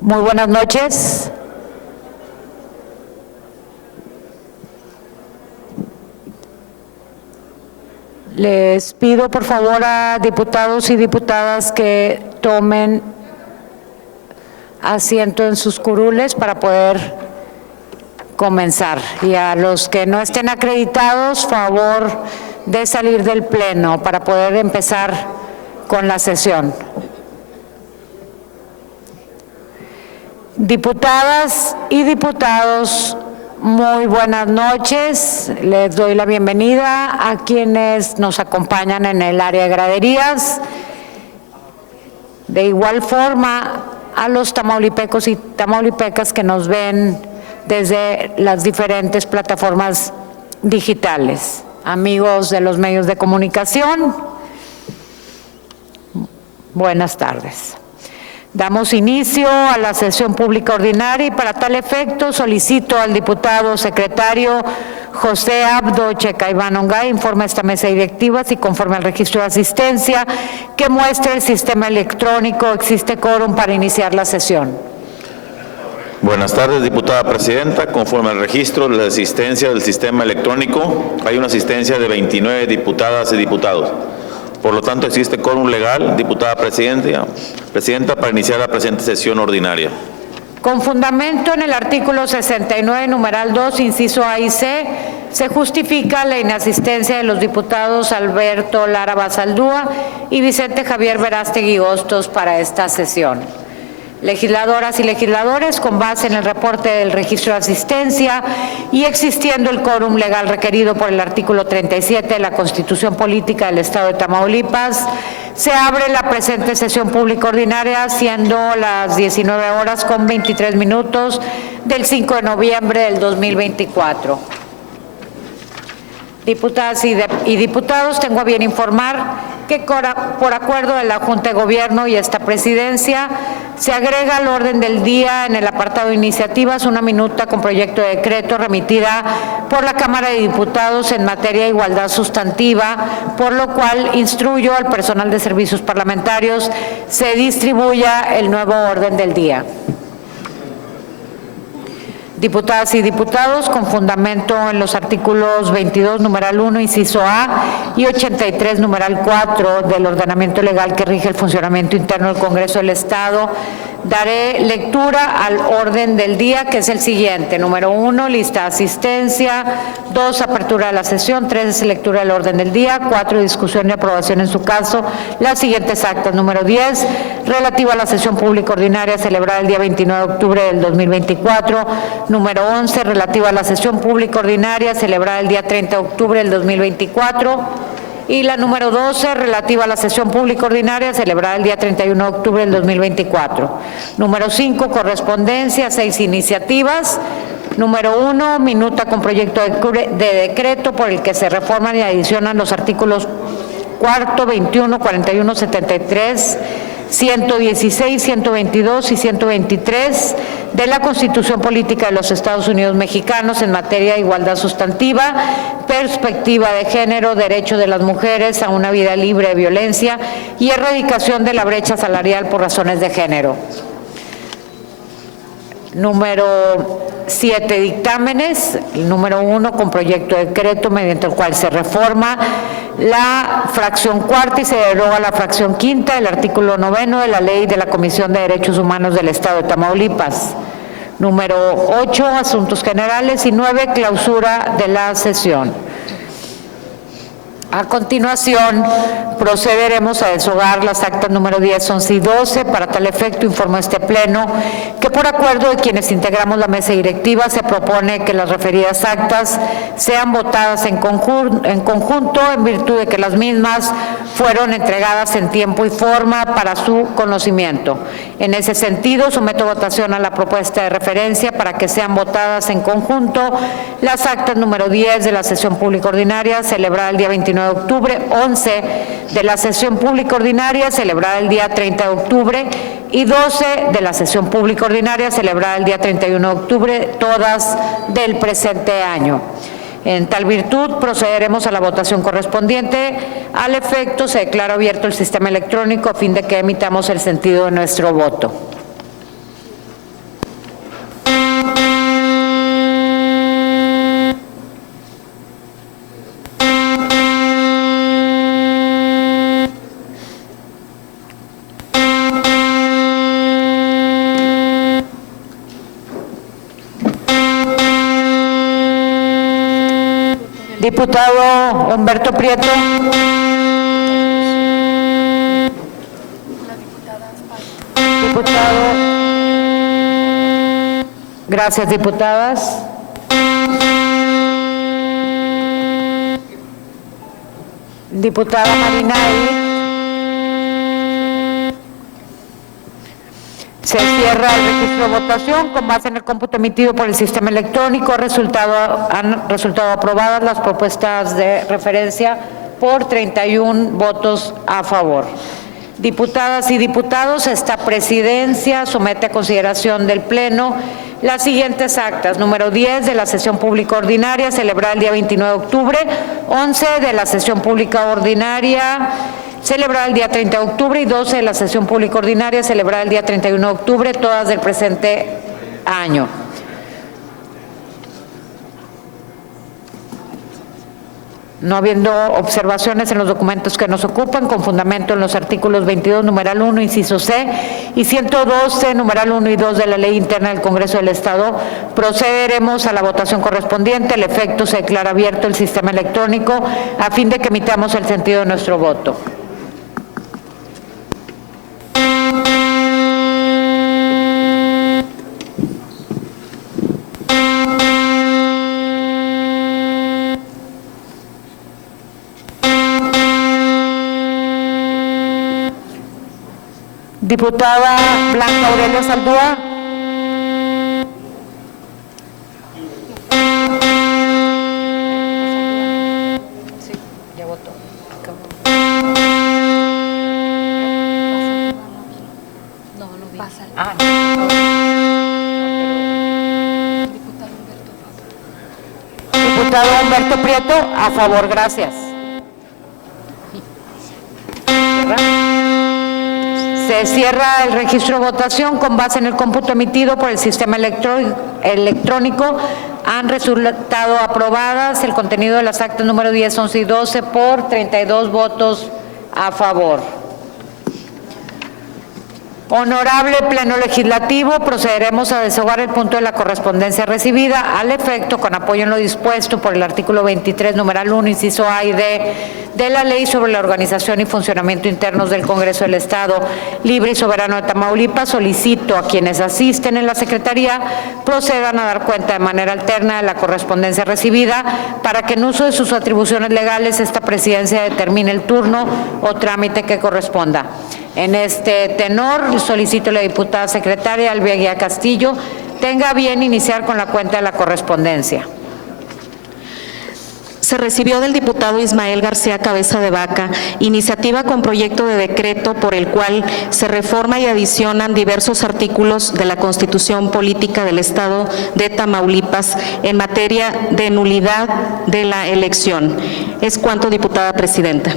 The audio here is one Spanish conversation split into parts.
Muy buenas noches. Les pido por favor a diputados y diputadas que tomen asiento en sus curules para poder comenzar. Y a los que no estén acreditados, favor de salir del pleno para poder empezar con la sesión. Diputadas y diputados, muy buenas noches. Les doy la bienvenida a quienes nos acompañan en el área de graderías. De igual forma, a los tamaulipecos y tamaulipecas que nos ven desde las diferentes plataformas digitales. Amigos de los medios de comunicación, buenas tardes. Damos inicio a la sesión pública ordinaria y para tal efecto solicito al diputado secretario José Abdo Checaiván Ongay informe a esta mesa directiva si conforme al registro de asistencia que muestra el sistema electrónico existe quórum para iniciar la sesión. Buenas tardes, diputada presidenta. Conforme al registro de la asistencia del sistema electrónico, hay una asistencia de 29 diputadas y diputados. Por lo tanto, existe quórum legal, diputada presidenta, para iniciar la presente sesión ordinaria. Con fundamento en el artículo 69, numeral 2, inciso A y C, se justifica la inasistencia de los diputados Alberto Lara Basaldúa y Vicente Javier Verástegui Hostos para esta sesión. Legisladoras y legisladores, con base en el reporte del registro de asistencia y existiendo el quórum legal requerido por el artículo 37 de la Constitución Política del Estado de Tamaulipas, se abre la presente sesión pública ordinaria, siendo las 19:23 del 5 de noviembre del 2024. Diputadas y diputados, tengo a bien informar que por acuerdo de la Junta de Gobierno y esta presidencia se agrega al orden del día en el apartado de iniciativas una minuta con proyecto de decreto remitida por la Cámara de Diputados en materia de igualdad sustantiva, por lo cual instruyo al personal de servicios parlamentarios se distribuya el nuevo orden del día. Diputadas y diputados, con fundamento en los artículos 22, numeral 1, inciso A, y 83, numeral 4 del ordenamiento legal que rige el funcionamiento interno del Congreso del Estado, daré lectura al orden del día, que es el siguiente. Número 1, lista de asistencia. 2, apertura de la sesión. 3, lectura del orden del día. 4, discusión y aprobación en su caso. Las siguientes actas. Número 10, relativa a la sesión pública ordinaria celebrada el día 29 de octubre del 2024. Número 11, relativa a la sesión pública ordinaria celebrada el día 30 de octubre del 2024. Y la número 12, relativa a la sesión pública ordinaria celebrada el día 31 de octubre del 2024. Número 5, correspondencia, 6 iniciativas. Número 1, minuta con proyecto de decreto por el que se reforman y adicionan los artículos 4, 21, 41, 73, 116, 122 y 123 de la Constitución Política de los Estados Unidos Mexicanos en materia de igualdad sustantiva, perspectiva de género, derecho de las mujeres a una vida libre de violencia y erradicación de la brecha salarial por razones de género. Número 7, dictámenes. El número 1, con proyecto de decreto mediante el cual se reforma la fracción cuarta y se deroga la fracción quinta del artículo 9 de la Ley de la Comisión de Derechos Humanos del Estado de Tamaulipas. Número 8, asuntos generales. Y 9, clausura de la sesión. A continuación, procederemos a deshogar las actas número 10, 11 y 12. Para tal efecto, informo a este Pleno que por acuerdo de quienes integramos la mesa directiva se propone que las referidas actas sean votadas en conjunto en virtud de que las mismas fueron entregadas en tiempo y forma para su conocimiento. En ese sentido, someto a votación a la propuesta de referencia para que sean votadas en conjunto las actas número 10 de la sesión pública ordinaria celebrada el día 29 de octubre, 11 de la sesión pública ordinaria celebrada el día 30 de octubre y 12 de la sesión pública ordinaria celebrada el día 31 de octubre, todas del presente año. En tal virtud, procederemos a la votación correspondiente. Al efecto, se declara abierto el sistema electrónico a fin de que emitamos el sentido de nuestro voto. Diputado Humberto Prieto. Diputado. Gracias, diputadas. Diputada Marina Ahí. Se cierra el registro de votación con base en el cómputo emitido por el sistema electrónico. Han resultado aprobadas las propuestas de referencia por 31 votos a favor. Diputadas y diputados, esta presidencia somete a consideración del Pleno las siguientes actas. Número 10 de la sesión pública ordinaria celebrada el día 29 de octubre, 11 de la sesión pública ordinaria celebrada el día 30 de octubre y 12 de la sesión pública ordinaria celebrada el día 31 de octubre, todas del presente año. No habiendo observaciones en los documentos que nos ocupan, con fundamento en los artículos 22, numeral 1, inciso C, y 112, numeral 1 y 2 de la Ley Interna del Congreso del Estado, procederemos a la votación correspondiente. Al efecto, se declara abierto el sistema electrónico a fin de que emitamos el sentido de nuestro voto. Diputada Blanca Aurelia Saldúa. Sí, ya votó. No, no vi. Ah, Diputado Humberto Prieto, a favor, gracias. Se cierra el registro de votación con base en el cómputo emitido por el sistema electrónico. Han resultado aprobadas el contenido de las actas número 10, 11 y 12 por 32 votos a favor. Honorable Pleno Legislativo, procederemos a desahogar el punto de la correspondencia recibida. Al efecto, con apoyo en lo dispuesto por el artículo 23, numeral 1, inciso A y D de la Ley sobre la Organización y Funcionamiento Internos del Congreso del Estado Libre y Soberano de Tamaulipas, solicito a quienes asisten en la Secretaría procedan a dar cuenta de manera alterna de la correspondencia recibida para que en uso de sus atribuciones legales esta presidencia determine el turno o trámite que corresponda. En este tenor, solicito a la diputada secretaria Albiaguía Castillo tenga bien iniciar con la cuenta de la correspondencia. Se recibió del diputado Ismael García Cabeza de Vaca iniciativa con proyecto de decreto por el cual se reforma y adicionan diversos artículos de la Constitución Política del Estado de Tamaulipas en materia de nulidad de la elección. Es cuanto, diputada presidenta.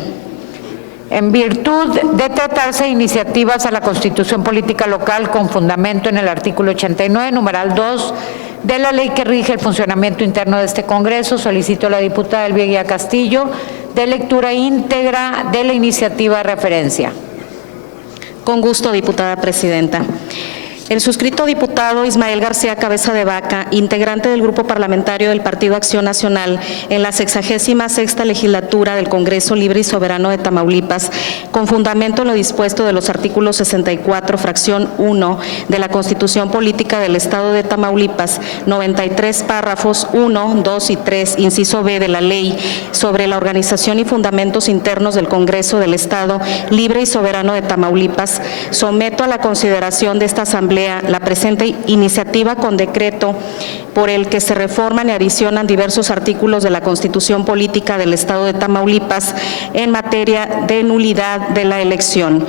En virtud de tratarse de iniciativas a la Constitución Política Local con fundamento en el artículo 89, numeral 2 de la ley que rige el funcionamiento interno de este Congreso, solicito a la diputada Albiaguía Castillo de lectura íntegra de la iniciativa de referencia. Con gusto, diputada presidenta. El suscrito diputado Ismael García Cabeza de Vaca, integrante del Grupo Parlamentario del Partido Acción Nacional en la 66ª legislatura del Congreso Libre y Soberano de Tamaulipas, con fundamento en lo dispuesto de los artículos 64, fracción 1 de la Constitución Política del Estado de Tamaulipas, 93 párrafos 1, 2 y 3, inciso B de la Ley sobre la Organización y Fundamentos Internos del Congreso del Estado Libre y Soberano de Tamaulipas, someto a la consideración de esta Asamblea la presente iniciativa con decreto por el que se reforman y adicionan diversos artículos de la Constitución Política del Estado de Tamaulipas en materia de nulidad de la elección,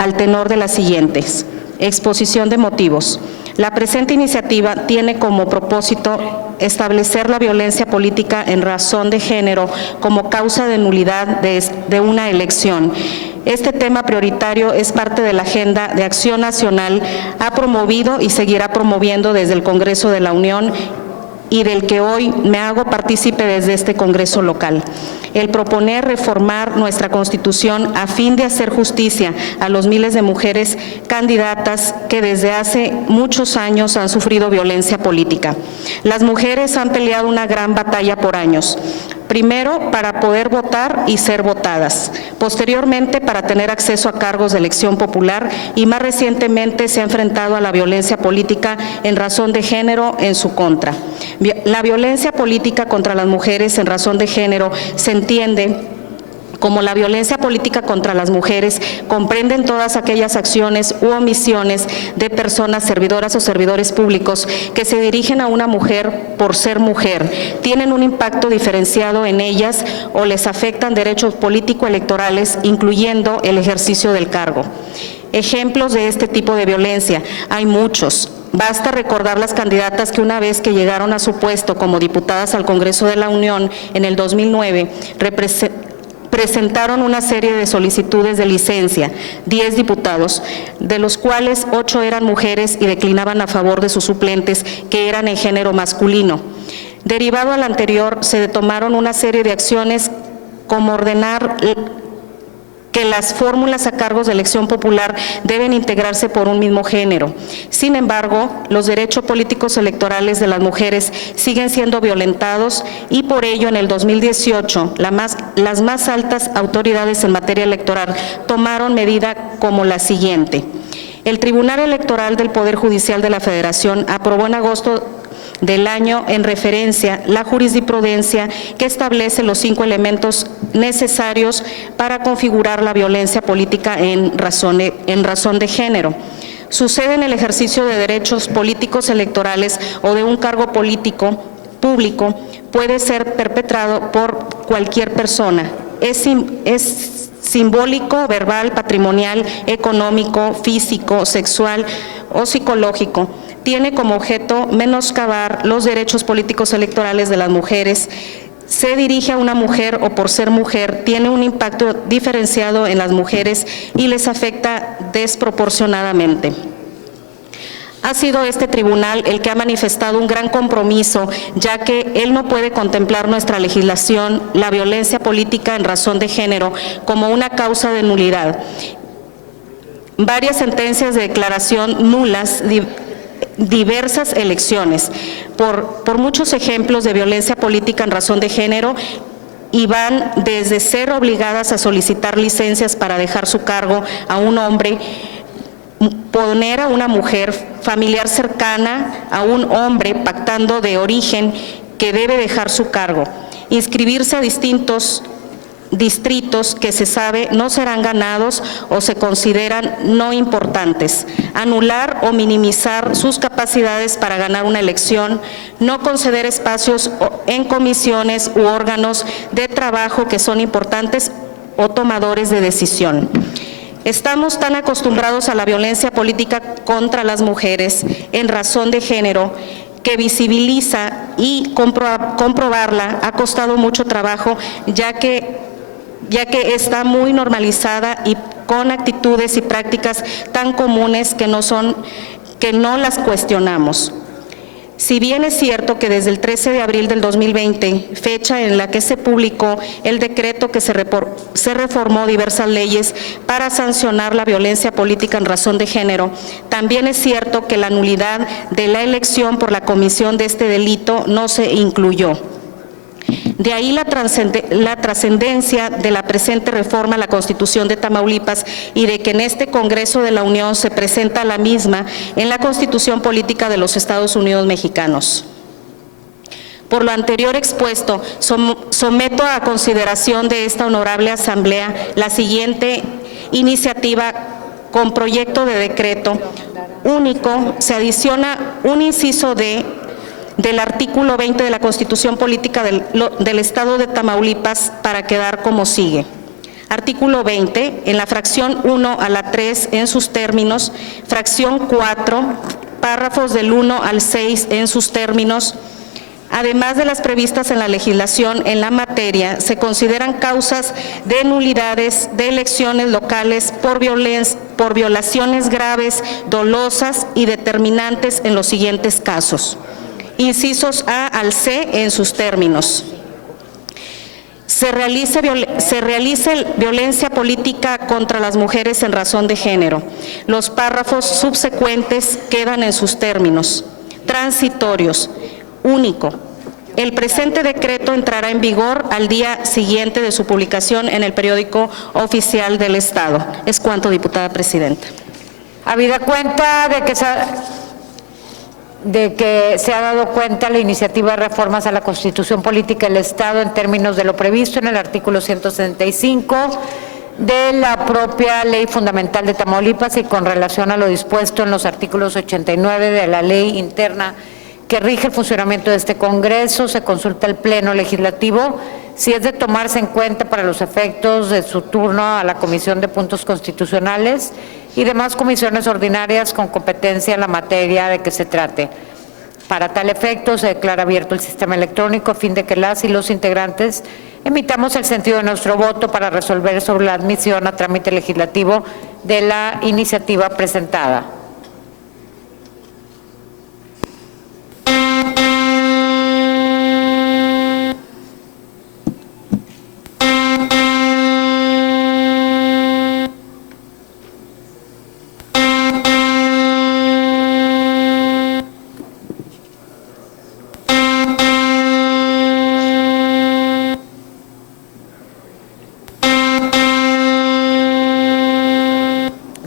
al tenor de las siguientes. Exposición de motivos. La presente iniciativa tiene como propósito establecer la violencia política en razón de género como causa de nulidad de una elección. Este tema prioritario es parte de la agenda de acción nacional, ha promovido y seguirá promoviendo desde el Congreso de la Unión y del que hoy me hago partícipe desde este Congreso local. El proponer reformar nuestra Constitución a fin de hacer justicia a los miles de mujeres candidatas que desde hace muchos años han sufrido violencia política. Las mujeres han peleado una gran batalla por años Primero, para poder votar y ser votadas. Posteriormente, para tener acceso a cargos de elección popular y más recientemente se ha enfrentado a la violencia política en razón de género en su contra. La violencia política contra las mujeres en razón de género se entiende como la violencia política contra las mujeres, comprenden todas aquellas acciones u omisiones de personas servidoras o servidores públicos que se dirigen a una mujer por ser mujer, tienen un impacto diferenciado en ellas o les afectan derechos político-electorales, incluyendo el ejercicio del cargo. Ejemplos de este tipo de violencia, hay muchos. Basta recordar las candidatas que una vez que llegaron a su puesto como diputadas al Congreso de la Unión en el 2009, presentaron una serie de solicitudes de licencia, 10 diputados, de los cuales 8 eran mujeres y declinaban a favor de sus suplentes que eran en género masculino. Derivado al anterior, se tomaron una serie de acciones como ordenar que las fórmulas a cargos de elección popular deben integrarse por un mismo género. Sin embargo, los derechos políticos electorales de las mujeres siguen siendo violentados y por ello en el 2018 las más altas autoridades en materia electoral tomaron medida como la siguiente. El Tribunal Electoral del Poder Judicial de la Federación aprobó en agosto del año en referencia la jurisprudencia que establece los 5 elementos necesarios para configurar la violencia política en razón de género. Sucede en el ejercicio de derechos políticos electorales o de un cargo político público, puede ser perpetrado por cualquier persona. Es simbólico, verbal, patrimonial, económico, físico, sexual o psicológico. Tiene como objeto menoscabar los derechos políticos electorales de las mujeres, se dirige a una mujer o por ser mujer, tiene un impacto diferenciado en las mujeres y les afecta desproporcionadamente. Ha sido este tribunal el que ha manifestado un gran compromiso, ya que él no puede contemplar nuestra legislación, la violencia política en razón de género, como una causa de nulidad. Varias sentencias de declaración nulas, diversas elecciones, por muchos ejemplos de violencia política en razón de género, y van desde ser obligadas a solicitar licencias para dejar su cargo a un hombre, poner a una mujer familiar cercana a un hombre pactando de origen que debe dejar su cargo, inscribirse a distintos distritos que se sabe no serán ganados o se consideran no importantes, anular o minimizar sus capacidades para ganar una elección, no conceder espacios en comisiones u órganos de trabajo que son importantes o tomadores de decisión. Estamos tan acostumbrados a la violencia política contra las mujeres en razón de género que visibiliza y comprobarla ha costado mucho trabajo, ya que está muy normalizada y con actitudes y prácticas tan comunes que no las cuestionamos. Si bien es cierto que desde el 13 de abril del 2020, fecha en la que se publicó el decreto que se reformó diversas leyes para sancionar la violencia política en razón de género, también es cierto que la nulidad de la elección por la comisión de este delito no se incluyó. De ahí la trascendencia de la presente reforma a la Constitución de Tamaulipas y de que en este Congreso de la Unión se presenta la misma en la Constitución Política de los Estados Unidos Mexicanos. Por lo anterior expuesto, someto a consideración de esta honorable Asamblea la siguiente iniciativa con proyecto de decreto único. Se adiciona un inciso del artículo 20 de la Constitución Política del Estado de Tamaulipas para quedar como sigue. Artículo 20, en la fracción 1 a la 3 en sus términos, fracción 4, párrafos del 1 al 6 en sus términos, además de las previstas en la legislación en la materia, se consideran causas de nulidades de elecciones locales por violaciones graves, dolosas y determinantes en los siguientes casos. Incisos A al C en sus términos. Se realice violencia política contra las mujeres en razón de género. Los párrafos subsecuentes quedan en sus términos. Transitorios. Único. El presente decreto entrará en vigor al día siguiente de su publicación en el periódico oficial del Estado. Es cuanto, diputada presidenta. Habida cuenta de que se ha dado cuenta la iniciativa de reformas a la Constitución Política del Estado en términos de lo previsto en el artículo 165 de la propia Ley Fundamental de Tamaulipas y con relación a lo dispuesto en los artículos 89 de la Ley Interna que rige el funcionamiento de este Congreso, se consulta al Pleno Legislativo si es de tomarse en cuenta para los efectos de su turno a la Comisión de Puntos Constitucionales y demás comisiones ordinarias con competencia en la materia de que se trate. Para tal efecto, se declara abierto el sistema electrónico a fin de que las y los integrantes emitamos el sentido de nuestro voto para resolver sobre la admisión a trámite legislativo de la iniciativa presentada.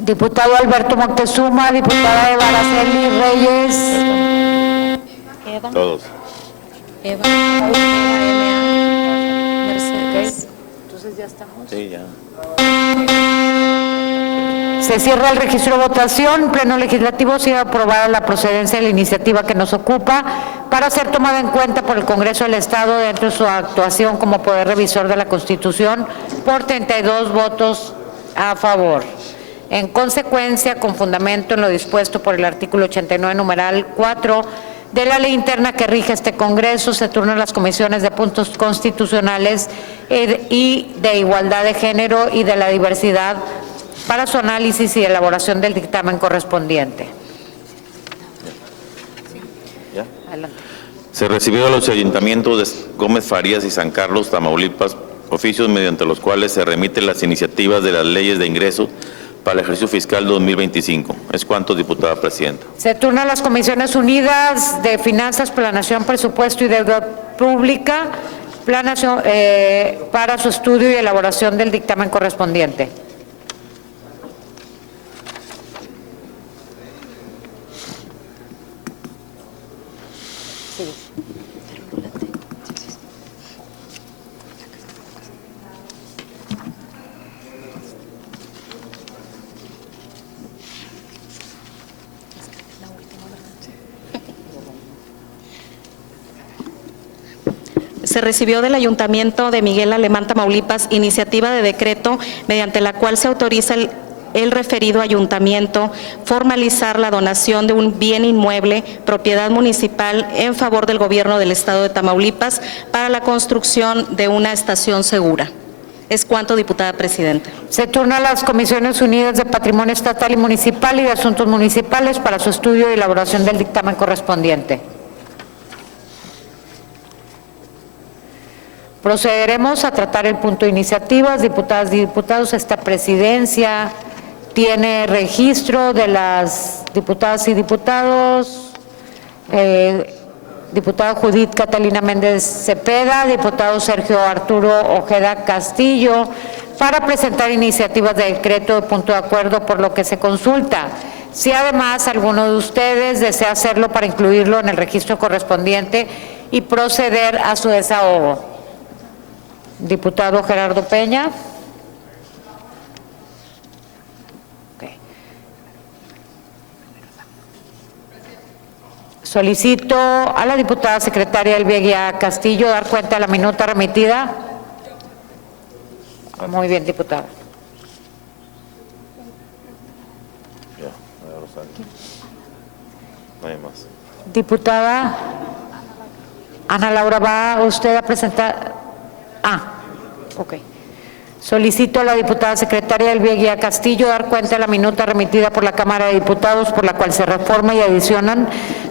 Diputado Alberto Moctezuma, diputada Eva Araceli Reyes. Todos. Eva, Mercedes. Entonces ya estamos. Sí, ya. Se cierra el registro de votación. Pleno Legislativo ha sido aprobada la procedencia de la iniciativa que nos ocupa para ser tomada en cuenta por el Congreso del Estado dentro de su actuación como Poder Revisor de la Constitución por 32 votos a favor. En consecuencia, con fundamento en lo dispuesto por el artículo 89, numeral 4 de la Ley Interna que rige este Congreso, se turnan las comisiones de puntos constitucionales y de igualdad de género y de la diversidad para su análisis y elaboración del dictamen correspondiente. ¿Ya? Adelante. Se recibió a los ayuntamientos de Gómez Farías y San Carlos, Tamaulipas, oficios mediante los cuales se remiten las iniciativas de las leyes de ingresos para el ejercicio fiscal 2025. Es cuanto, diputada presidenta. Se turnan las Comisiones Unidas de Finanzas, Planeación, Presupuesto y Deuda Pública para su estudio y elaboración del dictamen correspondiente. Se recibió del Ayuntamiento de Miguel Alemán, Tamaulipas, iniciativa de decreto mediante la cual se autoriza el referido ayuntamiento formalizar la donación de un bien inmueble, propiedad municipal, en favor del Gobierno del Estado de Tamaulipas para la construcción de una estación segura. Es cuanto, diputada presidenta. Se turnan las Comisiones Unidas de Patrimonio Estatal y Municipal y de Asuntos Municipales para su estudio y elaboración del dictamen correspondiente. Procederemos a tratar el punto de iniciativas. Diputadas y diputados, esta presidencia tiene registro de las diputadas y diputados. Diputada Judith Catalina Méndez Cepeda, diputado Sergio Arturo Ojeda Castillo, para presentar iniciativas de decreto de punto de acuerdo, por lo que se consulta si además alguno de ustedes desea hacerlo para incluirlo en el registro correspondiente y proceder a su desahogo. Diputado Gerardo Peña. Okay. Solicito a la diputada secretaria Elvia Castillo dar cuenta de la minuta remitida. Muy bien, diputada. Ya, no hay más. Diputada Ana Laura, ¿va usted a presentar? Ok. Solicito a la diputada secretaria Elvia Castillo dar cuenta de la minuta remitida por la Cámara de Diputados, por la cual se reforma y adicionan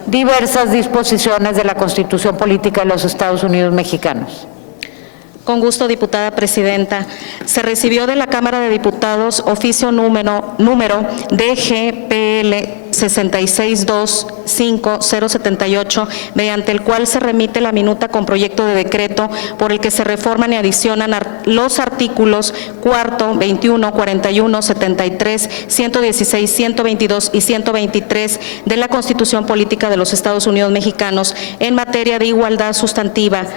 diversas disposiciones de la Constitución Política de los Estados Unidos Mexicanos. Con gusto, diputada presidenta. Se recibió de la Cámara de Diputados oficio número DGPL 6625-078, mediante el cual se remite la minuta con proyecto de decreto por el que se reforman y adicionan los artículos 4, 21, 41, 73, 116, 122 y 123 de la Constitución Política de los Estados Unidos Mexicanos en materia de igualdad sustantiva,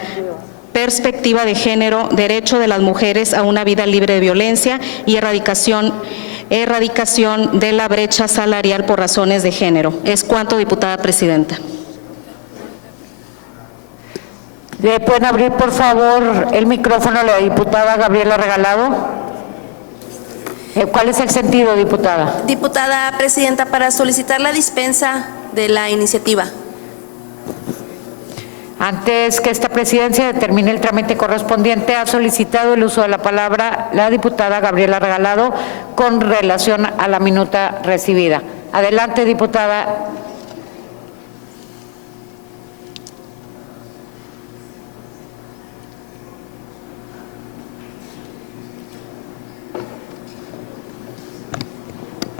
perspectiva de género, derecho de las mujeres a una vida libre de violencia y erradicación de la brecha salarial por razones de género. Es cuanto, diputada presidenta. ¿Le pueden abrir, por favor, el micrófono a la diputada Gabriela Regalado? ¿Cuál es el sentido, diputada? Diputada presidenta, para solicitar la dispensa de la iniciativa. Antes que esta presidencia determine el trámite correspondiente, ha solicitado el uso de la palabra la diputada Gabriela Regalado con relación a la minuta recibida. Adelante, diputada.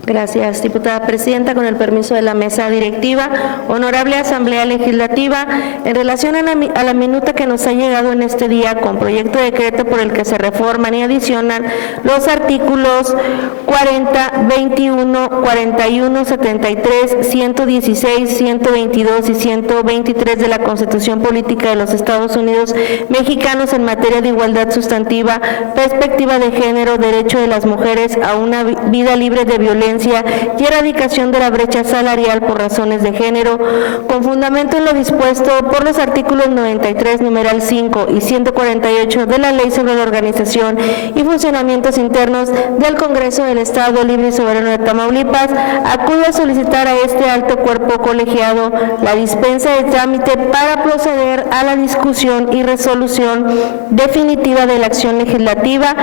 Gracias, diputada presidenta. Con el permiso de la mesa directiva, honorable Asamblea Legislativa, en relación a la minuta que nos ha llegado en este día con proyecto de decreto por el que se reforman y adicionan los artículos 40, 21, 41, 73, 116, 122 y 123 de la Constitución Política de los Estados Unidos Mexicanos en materia de igualdad sustantiva, perspectiva de género, derecho de las mujeres a una vida libre de violencia y erradicación de la brecha salarial por razones de género, con fundamento en lo dispuesto por los artículos 93, numeral 5 y 148 de la Ley sobre la Organización y Funcionamientos Internos del Congreso del Estado Libre y Soberano de Tamaulipas, acudo a solicitar a este alto cuerpo colegiado la dispensa de trámite para proceder a la discusión y resolución definitiva de la acción legislativa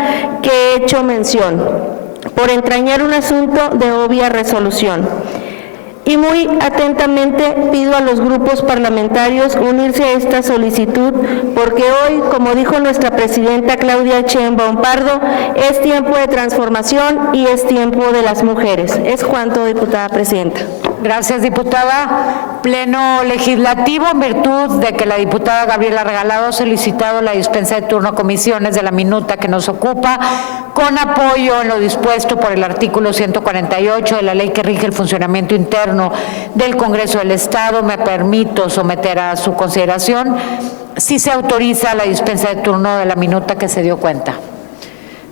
que he hecho mención, por entrañar un asunto de obvia resolución. Y muy atentamente pido a los grupos parlamentarios unirse a esta solicitud, porque hoy, como dijo nuestra presidenta Claudia Sheinbaum Pardo, es tiempo de transformación y es tiempo de las mujeres. Es cuanto, diputada presidenta. Gracias, diputada. Pleno legislativo, en virtud de que la diputada Gabriela Regalado ha solicitado la dispensa de turno a comisiones de la minuta que nos ocupa, con apoyo en lo dispuesto por el artículo 148 de la ley que rige el funcionamiento interno del Congreso del Estado, me permito someter a su consideración si se autoriza la dispensa de turno de la minuta que se dio cuenta.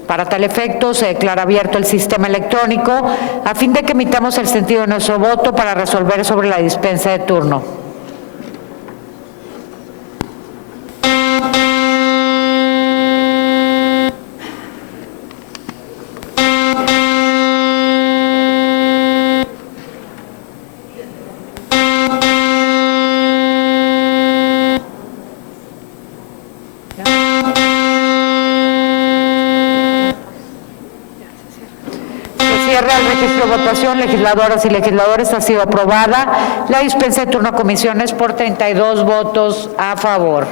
Para tal efecto, se declara abierto el sistema electrónico a fin de que emitamos el sentido de nuestro voto para resolver sobre la dispensa de turno. Legisladoras y legisladores, ha sido aprobada la dispensa de turno a comisiones por 32 votos a favor.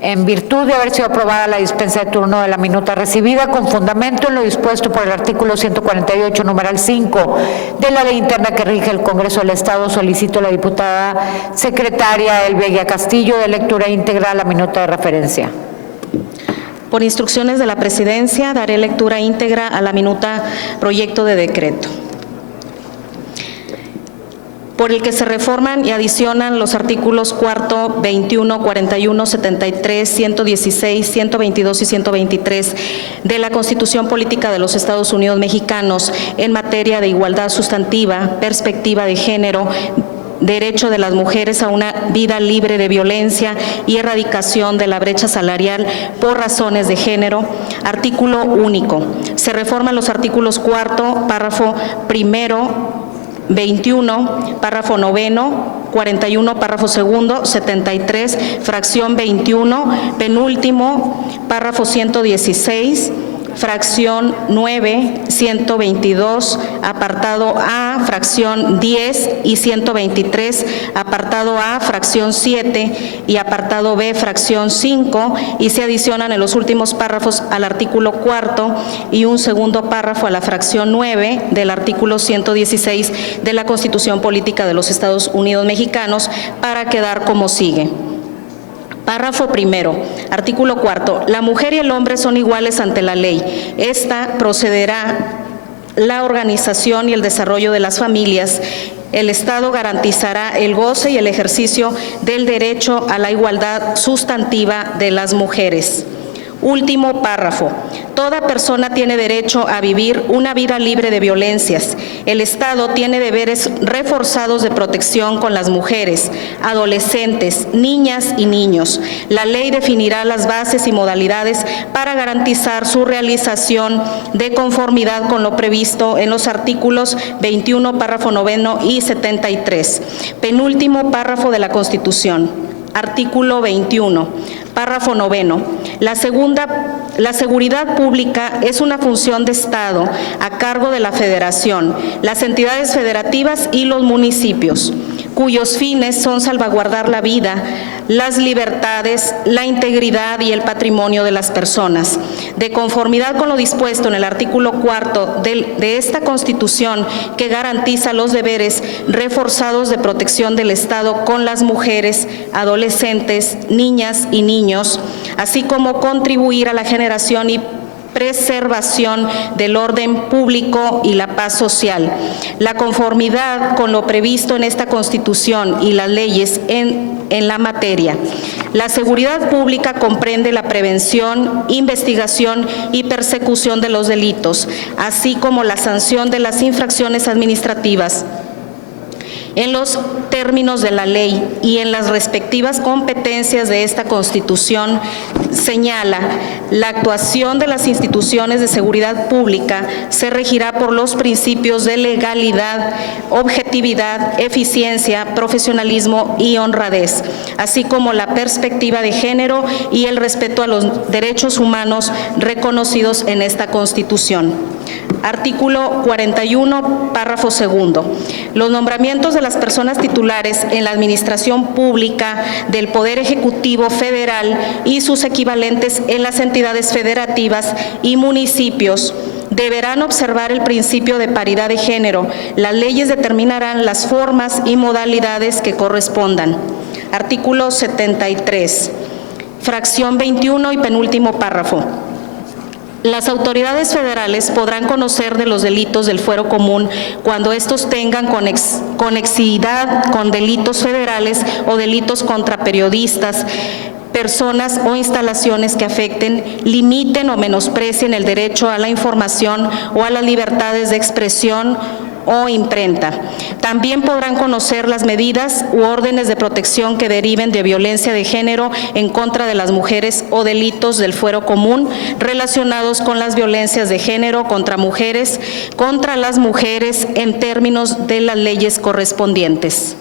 En virtud de haber sido aprobada la dispensa de turno de la minuta recibida, con fundamento en lo dispuesto por el artículo 148, numeral 5 de la ley interna que rige el Congreso del Estado, solicito a la diputada secretaria Elvia Castillo de lectura íntegra a la minuta de referencia. Por instrucciones de la presidencia, daré lectura íntegra a la minuta proyecto de decreto, por el que se reforman y adicionan los artículos 4, 21, 41, 73, 116, 122 y 123 de la Constitución Política de los Estados Unidos Mexicanos en materia de igualdad sustantiva, perspectiva de género, derecho de las mujeres a una vida libre de violencia y erradicación de la brecha salarial por razones de género. Artículo único. Se reforman los artículos 4, párrafo primero, 21, párrafo noveno, 41, párrafo segundo, 73, fracción 21, penúltimo, párrafo 116, fracción 9, 122, apartado A, fracción 10 y 123, apartado A, fracción 7 y apartado B, fracción 5, y se adicionan en los últimos párrafos al artículo 4 y un segundo párrafo a la fracción 9 del artículo 116 de la Constitución Política de los Estados Unidos Mexicanos para quedar como sigue. Párrafo primero, artículo 4. La mujer y el hombre son iguales ante la ley. Esta procederá la organización y el desarrollo de las familias. El Estado garantizará el goce y el ejercicio del derecho a la igualdad sustantiva de las mujeres. Último párrafo. Toda persona tiene derecho a vivir una vida libre de violencias. El Estado tiene deberes reforzados de protección con las mujeres, adolescentes, niñas y niños. La ley definirá las bases y modalidades para garantizar su realización de conformidad con lo previsto en los artículos 21, párrafo 9 y 73. Penúltimo párrafo de la Constitución. Artículo 21, párrafo 9. La seguridad pública es una función de Estado a cargo de la Federación, las entidades federativas y los municipios, cuyos fines son salvaguardar la vida, las libertades, la integridad y el patrimonio de las personas. De conformidad con lo dispuesto en el artículo 4 de esta Constitución, que garantiza los deberes reforzados de protección del Estado con las mujeres, adolescentes, niñas y niños, así como contribuir a la generación y preservación del orden público y la paz social. La conformidad con lo previsto en esta Constitución y las leyes en la materia. La seguridad pública comprende la prevención, investigación y persecución de los delitos, así como la sanción de las infracciones administrativas, en los términos de la ley y en las respectivas competencias de esta Constitución. Señala, la actuación de las instituciones de seguridad pública se regirá por los principios de legalidad, objetividad, eficiencia, profesionalismo y honradez, así como la perspectiva de género y el respeto a los derechos humanos reconocidos en esta Constitución. Artículo 41, párrafo segundo. Los nombramientos de las personas titulares en la administración pública del Poder Ejecutivo Federal y sus equivalentes en las entidades federativas y municipios deberán observar el principio de paridad de género. Las leyes determinarán las formas y modalidades que correspondan. Artículo 73, fracción 21 y penúltimo párrafo. Las autoridades federales podrán conocer de los delitos del fuero común cuando estos tengan conexidad con delitos federales o delitos contra periodistas, personas o instalaciones que afecten, limiten o menosprecien el derecho a la información o a las libertades de expresión o imprenta. También podrán conocer las medidas u órdenes de protección que deriven de violencia de género en contra de las mujeres o delitos del fuero común relacionados con las violencias de género contra las mujeres en términos de las leyes correspondientes.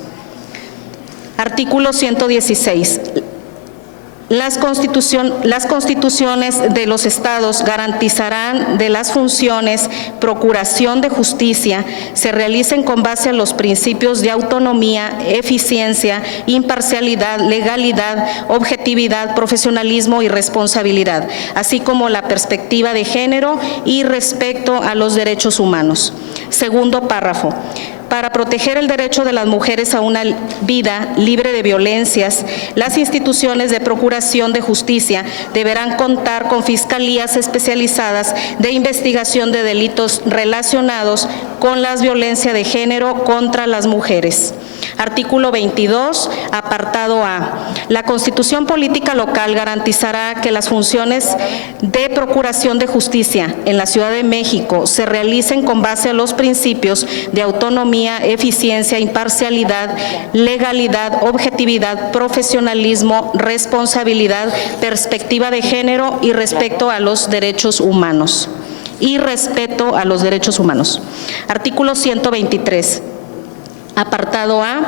Artículo 116. Las constituciones de los estados garantizarán de las funciones procuración de justicia se realicen con base a los principios de autonomía, eficiencia, imparcialidad, legalidad, objetividad, profesionalismo y responsabilidad, así como la perspectiva de género y respeto a los derechos humanos. Segundo párrafo. Para proteger el derecho de las mujeres a una vida libre de violencias, las instituciones de procuración de justicia deberán contar con fiscalías especializadas de investigación de delitos relacionados con la violencia de género contra las mujeres. Artículo 22, apartado A. La Constitución Política Local garantizará que las funciones de procuración de justicia en la Ciudad de México se realicen con base a los principios de autonomía, eficiencia, imparcialidad, legalidad, objetividad, profesionalismo, responsabilidad, perspectiva de género y respeto a los derechos humanos. Artículo 123. Apartado A,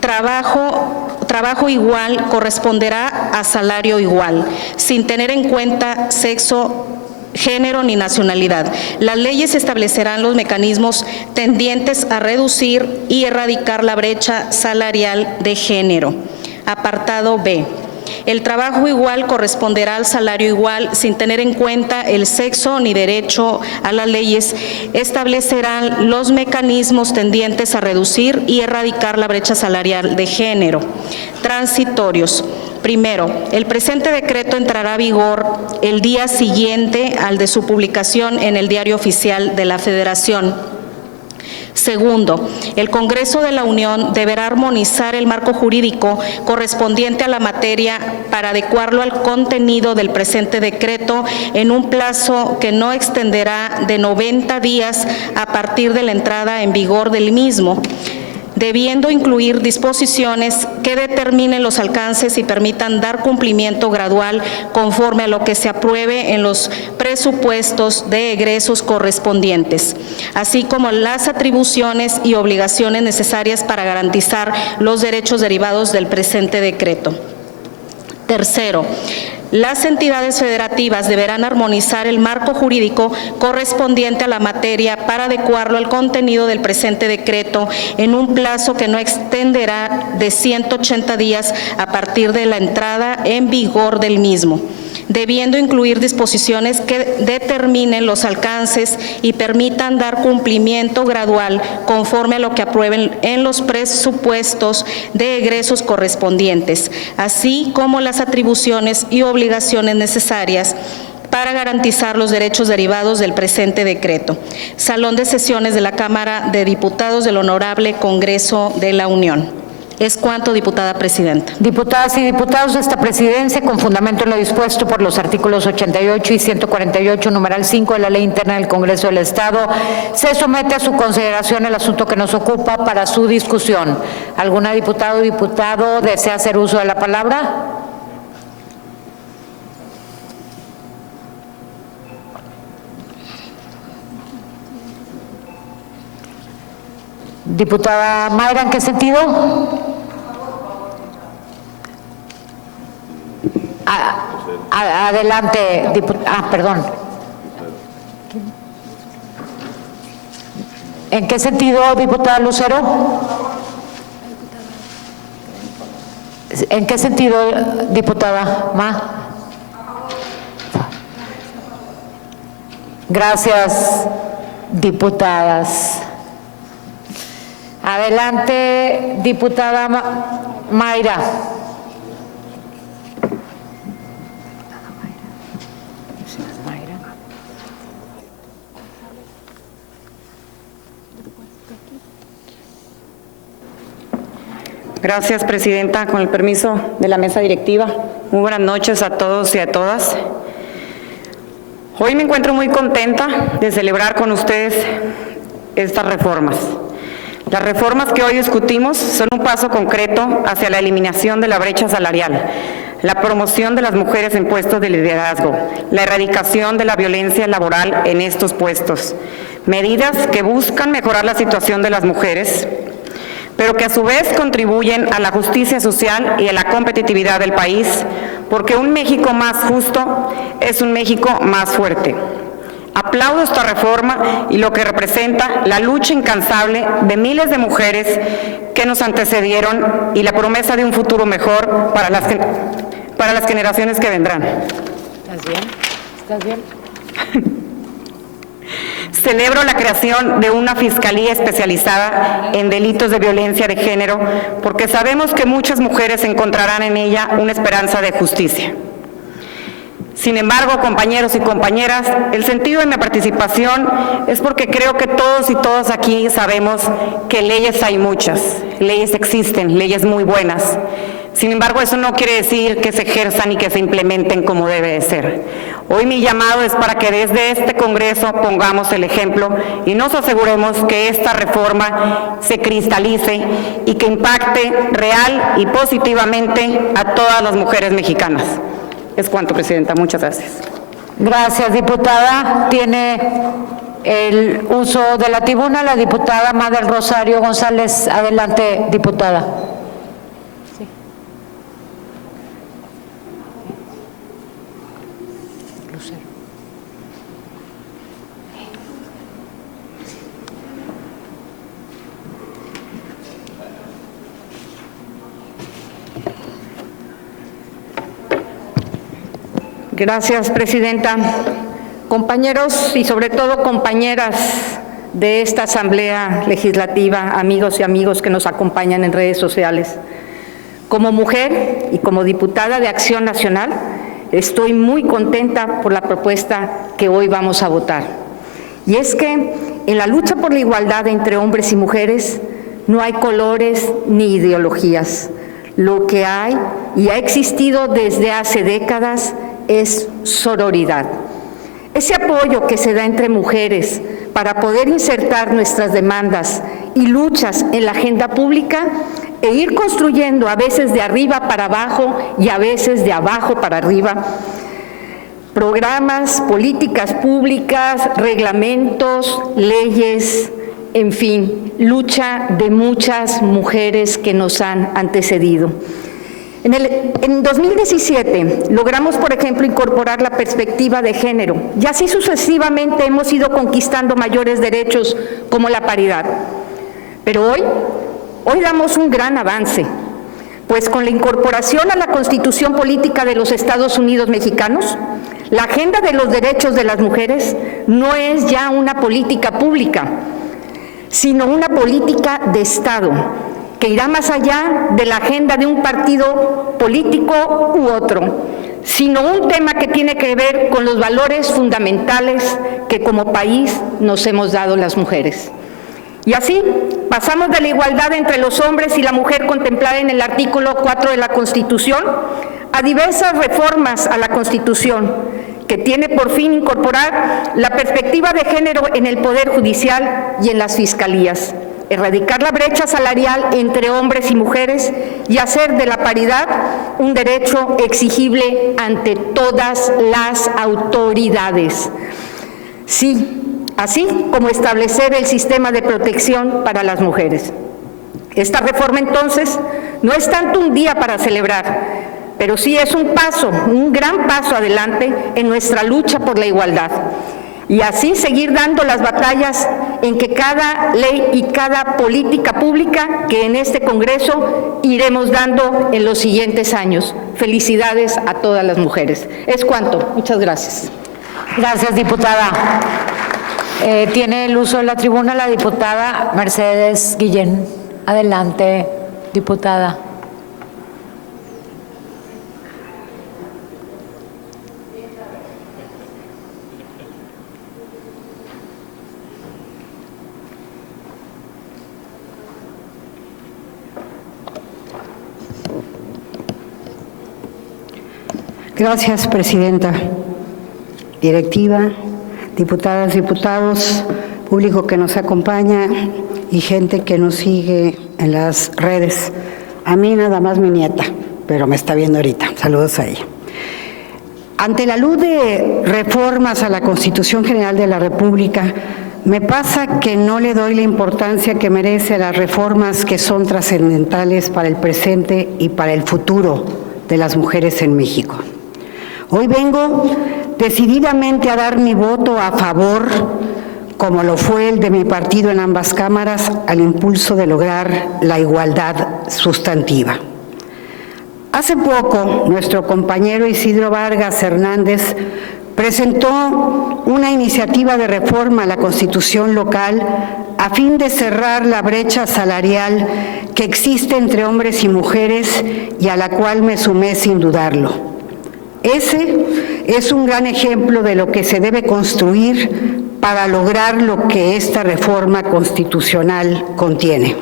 trabajo igual corresponderá a salario igual, sin tener en cuenta sexo, género ni nacionalidad. Las leyes establecerán los mecanismos tendientes a reducir y erradicar la brecha salarial de género. Apartado B. El trabajo igual corresponderá al salario igual sin tener en cuenta el sexo ni derecho a las leyes. Establecerán los mecanismos tendientes a reducir y erradicar la brecha salarial de género. Transitorios. Primero, el presente decreto entrará a vigor el día siguiente al de su publicación en el Diario Oficial de la Federación. Segundo, el Congreso de la Unión deberá armonizar el marco jurídico correspondiente a la materia para adecuarlo al contenido del presente decreto en un plazo que no extenderá de 90 días a partir de la entrada en vigor del mismo, debiendo incluir disposiciones que determinen los alcances y permitan dar cumplimiento gradual conforme a lo que se apruebe en los presupuestos de egresos correspondientes, así como las atribuciones y obligaciones necesarias para garantizar los derechos derivados del presente decreto. Tercero, las entidades federativas deberán armonizar el marco jurídico correspondiente a la materia para adecuarlo al contenido del presente decreto en un plazo que no extenderá de 180 días a partir de la entrada en vigor del mismo, debiendo incluir disposiciones que determinen los alcances y permitan dar cumplimiento gradual conforme a lo que aprueben en los presupuestos de egresos correspondientes, así como las atribuciones y obligaciones necesarias para garantizar los derechos derivados del presente decreto. Salón de sesiones de la Cámara de Diputados del Honorable Congreso de la Unión. Es cuanto, diputada presidenta. Diputadas y diputados, esta presidencia, con fundamento en lo dispuesto por los artículos 88 y 148, numeral 5 de la Ley Interna del Congreso del Estado, se somete a su consideración el asunto que nos ocupa para su discusión. ¿Alguna diputada o diputado desea hacer uso de la palabra? Diputada Mayra, ¿en qué sentido? Adelante, perdón. ¿En qué sentido, diputada Lucero? ¿En qué sentido, diputada Ma? Gracias, diputadas. Adelante, diputada Mayra. Gracias, presidenta. Con el permiso de la mesa directiva, muy buenas noches a todos y a todas. Hoy me encuentro muy contenta de celebrar con ustedes estas reformas. Las reformas que hoy discutimos son un paso concreto hacia la eliminación de la brecha salarial, la promoción de las mujeres en puestos de liderazgo, la erradicación de la violencia laboral en estos puestos, medidas que buscan mejorar la situación de las mujeres, pero que a su vez contribuyen a la justicia social y a la competitividad del país, porque un México más justo es un México más fuerte. Aplaudo esta reforma y lo que representa la lucha incansable de miles de mujeres que nos antecedieron y la promesa de un futuro mejor para las generaciones que vendrán. ¿Estás bien? ¿Estás bien? Celebro la creación de una fiscalía especializada en delitos de violencia de género, porque sabemos que muchas mujeres encontrarán en ella una esperanza de justicia. Sin embargo, compañeros y compañeras, el sentido de mi participación es porque creo que todos y todas aquí sabemos que leyes hay muchas, leyes existen, leyes muy buenas. Sin embargo, eso no quiere decir que se ejerzan y que se implementen como debe de ser. Hoy mi llamado es para que desde este Congreso pongamos el ejemplo y nos aseguremos que esta reforma se cristalice y que impacte real y positivamente a todas las mujeres mexicanas. Es cuanto, presidenta. Muchas gracias. Gracias, diputada. Tiene el uso de la tribuna la diputada Madel Rosario González. Adelante, diputada. Sí. Lucero. Gracias, presidenta. Compañeros y sobre todo compañeras de esta Asamblea Legislativa, amigos y amigos que nos acompañan en redes sociales. Como mujer y como diputada de Acción Nacional, estoy muy contenta por la propuesta que hoy vamos a votar. Y es que en la lucha por la igualdad entre hombres y mujeres no hay colores ni ideologías. Lo que hay y ha existido desde hace décadas es sororidad. Ese apoyo que se da entre mujeres para poder insertar nuestras demandas y luchas en la agenda pública e ir construyendo a veces de arriba para abajo y a veces de abajo para arriba, programas, políticas públicas, reglamentos, leyes, en fin, lucha de muchas mujeres que nos han antecedido. En 2017 logramos, por ejemplo, incorporar la perspectiva de género y así sucesivamente hemos ido conquistando mayores derechos como la paridad. Pero hoy damos un gran avance, pues con la incorporación a la Constitución Política de los Estados Unidos Mexicanos, la agenda de los derechos de las mujeres no es ya una política pública, sino una política de Estado, que irá más allá de la agenda de un partido político u otro, sino un tema que tiene que ver con los valores fundamentales que como país nos hemos dado las mujeres. Y así pasamos de la igualdad entre los hombres y la mujer contemplada en el artículo 4 de la Constitución a diversas reformas a la Constitución, que tiene por fin incorporar la perspectiva de género en el Poder Judicial y en las fiscalías, erradicar la brecha salarial entre hombres y mujeres y hacer de la paridad un derecho exigible ante todas las autoridades. Sí, así como establecer el sistema de protección para las mujeres. Esta reforma, entonces, no es tanto un día para celebrar, pero sí es un paso, un gran paso adelante en nuestra lucha por la igualdad. Y así seguir dando las batallas en que cada ley y cada política pública que en este Congreso iremos dando en los siguientes años. Felicidades a todas las mujeres. Es cuanto. Muchas gracias. Gracias, diputada. Tiene el uso de la tribuna la diputada Mercedes Guillén. Adelante, diputada. Gracias, presidenta. Directiva, diputadas, diputados, público que nos acompaña y gente que nos sigue en las redes. A mí nada más mi nieta, pero me está viendo ahorita. Saludos a ella. Ante la luz de reformas a la Constitución General de la República, me pasa que no le doy la importancia que merece a las reformas que son trascendentales para el presente y para el futuro de las mujeres en México. Hoy vengo decididamente a dar mi voto a favor, como lo fue el de mi partido en ambas cámaras, al impulso de lograr la igualdad sustantiva. Hace poco, nuestro compañero Isidro Vargas Hernández presentó una iniciativa de reforma a la Constitución local a fin de cerrar la brecha salarial que existe entre hombres y mujeres y a la cual me sumé sin dudarlo. Ese es un gran ejemplo de lo que se debe construir para lograr lo que esta reforma constitucional contiene.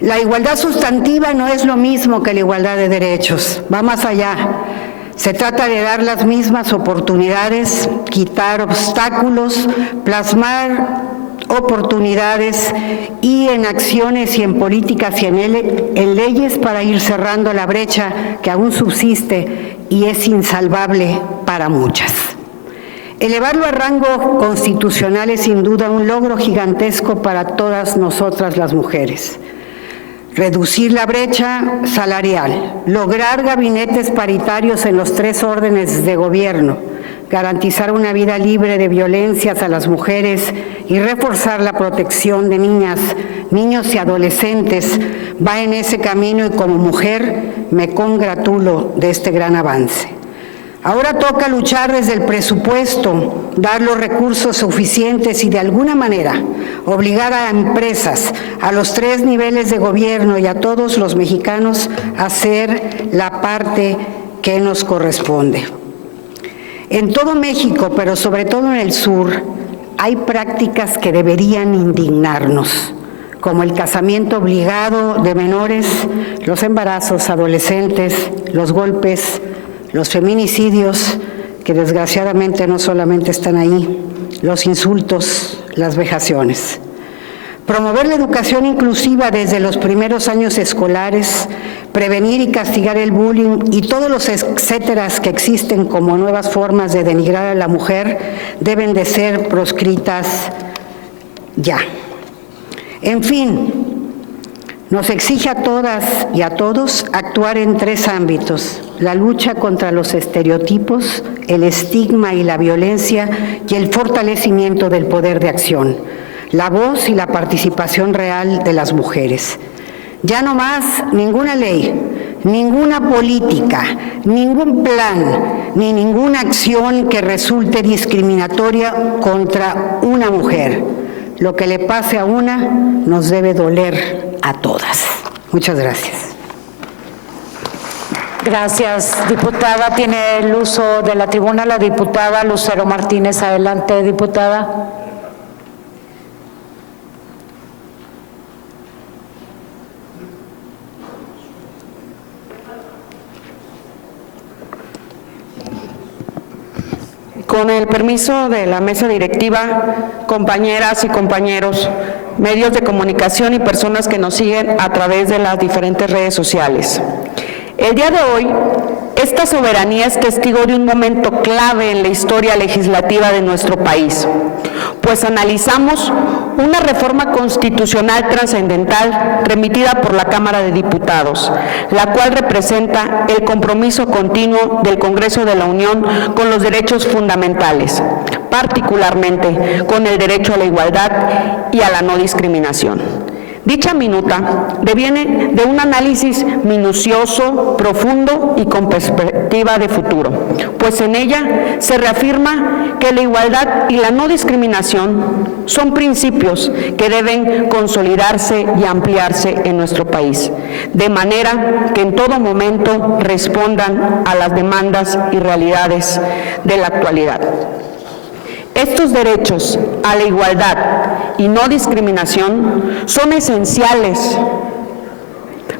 La igualdad sustantiva no es lo mismo que la igualdad de derechos, va más allá. Se trata de dar las mismas oportunidades, quitar obstáculos, plasmar oportunidades y en acciones y en políticas y en leyes para ir cerrando la brecha que aún subsiste y es insalvable para muchas. Elevarlo a rango constitucional es sin duda un logro gigantesco para todas nosotras las mujeres. Reducir la brecha salarial, lograr gabinetes paritarios en los 3 órdenes de gobierno, garantizar una vida libre de violencias a las mujeres y reforzar la protección de niñas, niños y adolescentes va en ese camino y como mujer me congratulo de este gran avance. Ahora toca luchar desde el presupuesto, dar los recursos suficientes y de alguna manera obligar a empresas, a los 3 niveles de gobierno y a todos los mexicanos a hacer la parte que nos corresponde. En todo México, pero sobre todo en el sur, hay prácticas que deberían indignarnos, como el casamiento obligado de menores, los embarazos adolescentes, los golpes, los feminicidios, que desgraciadamente no solamente están ahí, los insultos, las vejaciones. Promover la educación inclusiva desde los primeros años escolares, prevenir y castigar el bullying y todos los etcéteras que existen como nuevas formas de denigrar a la mujer deben de ser proscritas ya. En fin, nos exige a todas y a todos actuar en 3 ámbitos: la lucha contra los estereotipos, el estigma y la violencia y el fortalecimiento del poder de acción, la voz y la participación real de las mujeres. Ya no más ninguna ley, ninguna política, ningún plan, ni ninguna acción que resulte discriminatoria contra una mujer. Lo que le pase a una nos debe doler a todas. Muchas gracias. Gracias, diputada. Tiene el uso de la tribuna la diputada Lucero Martínez. Adelante, diputada. Con el permiso de la mesa directiva, compañeras y compañeros, medios de comunicación y personas que nos siguen a través de las diferentes redes sociales. El día de hoy, esta soberanía es testigo de un momento clave en la historia legislativa de nuestro país, pues analizamos una reforma constitucional trascendental remitida por la Cámara de Diputados, la cual representa el compromiso continuo del Congreso de la Unión con los derechos fundamentales, particularmente con el derecho a la igualdad y a la no discriminación. Dicha minuta deviene de un análisis minucioso, profundo y con perspectiva de futuro, pues en ella se reafirma que la igualdad y la no discriminación son principios que deben consolidarse y ampliarse en nuestro país, de manera que en todo momento respondan a las demandas y realidades de la actualidad. Estos derechos a la igualdad y no discriminación son esenciales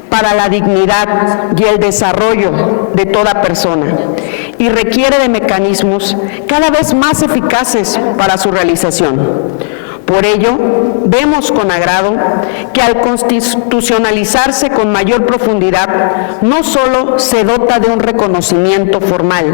para la dignidad y el desarrollo de toda persona y requiere de mecanismos cada vez más eficaces para su realización. Por ello, vemos con agrado que al constitucionalizarse con mayor profundidad, no solo se dota de un reconocimiento formal,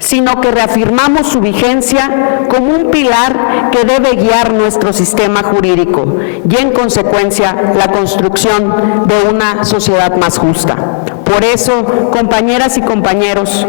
sino que reafirmamos su vigencia como un pilar que debe guiar nuestro sistema jurídico y, en consecuencia, la construcción de una sociedad más justa. Por eso, compañeras y compañeros,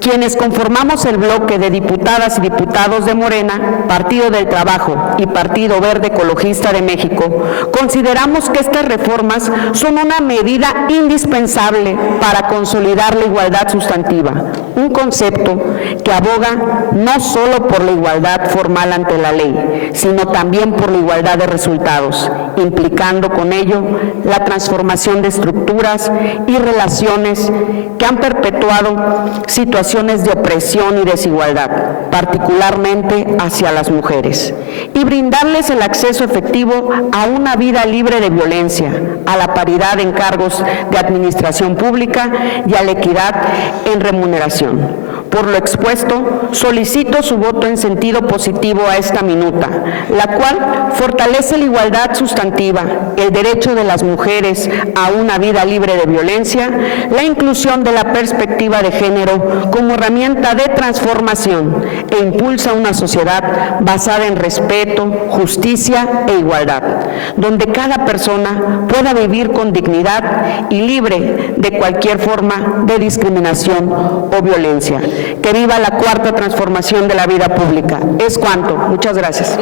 quienes conformamos el bloque de diputadas y diputados de Morena, Partido del Trabajo y Partido Verde Ecologista de México, consideramos que estas reformas son una medida indispensable para consolidar la igualdad sustantiva, un concepto que aboga no solo por la igualdad formal ante la ley, sino también por la igualdad de resultados, implicando con ello la transformación de estructuras y relaciones que han perpetuado situaciones de opresión y desigualdad, particularmente hacia las mujeres, y brindarles el acceso efectivo a una vida libre de violencia, a la paridad en cargos de administración pública y a la equidad en remuneración. Por lo expuesto, solicito su voto en sentido positivo a esta minuta, la cual fortalece la igualdad sustantiva, el derecho de las mujeres a una vida libre de violencia, la inclusión de la perspectiva de género como herramienta de transformación e impulsa una sociedad basada en respeto, justicia e igualdad, donde cada persona pueda vivir con dignidad y libre de cualquier forma de discriminación o violencia. Que viva la cuarta transformación de la vida pública. Es cuanto. Muchas gracias.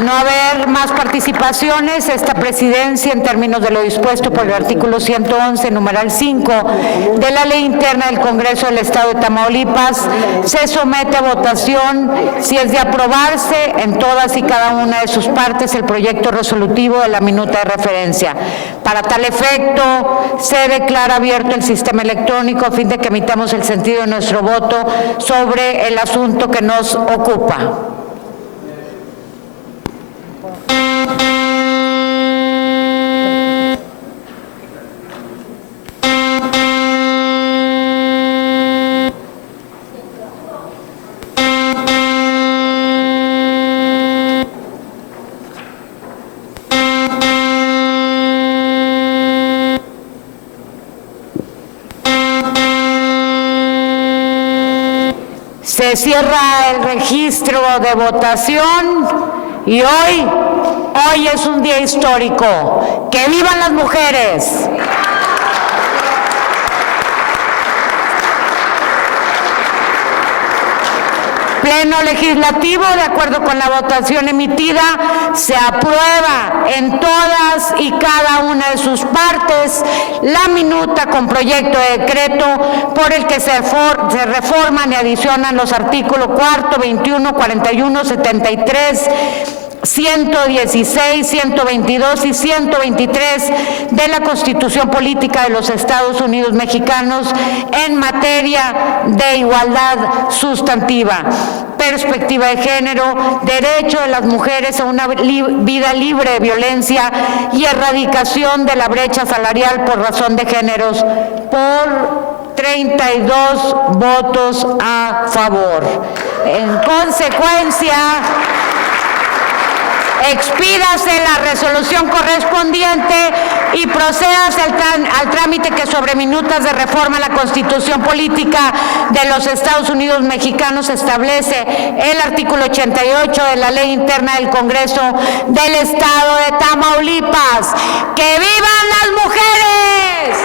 Al no haber más participaciones, esta presidencia, en términos de lo dispuesto por el artículo 111, numeral 5, de la Ley Interna del Congreso del Estado de Tamaulipas, se somete a votación, si es de aprobarse en todas y cada una de sus partes, el proyecto resolutivo de la minuta de referencia. Para tal efecto, se declara abierto el sistema electrónico a fin de que emitamos el sentido de nuestro voto sobre el asunto que nos ocupa. Se cierra el registro de votación y hoy es un día histórico. ¡Que vivan las mujeres! Pleno Legislativo, de acuerdo con la votación emitida, se aprueba en todas y cada una de sus partes la minuta con proyecto de decreto por el que se reforman y adicionan los artículos 4, 21, 41, 73, 116, 122 y 123 de la Constitución Política de los Estados Unidos Mexicanos en materia de igualdad sustantiva, perspectiva de género, derecho de las mujeres a una vida libre de violencia y erradicación de la brecha salarial por razón de géneros, por 32 votos a favor. En consecuencia, expídase la resolución correspondiente y procédase al trámite que sobre minutas de reforma a la Constitución Política de los Estados Unidos Mexicanos establece el artículo 88 de la Ley Interna del Congreso del Estado de Tamaulipas. ¡Que vivan las mujeres!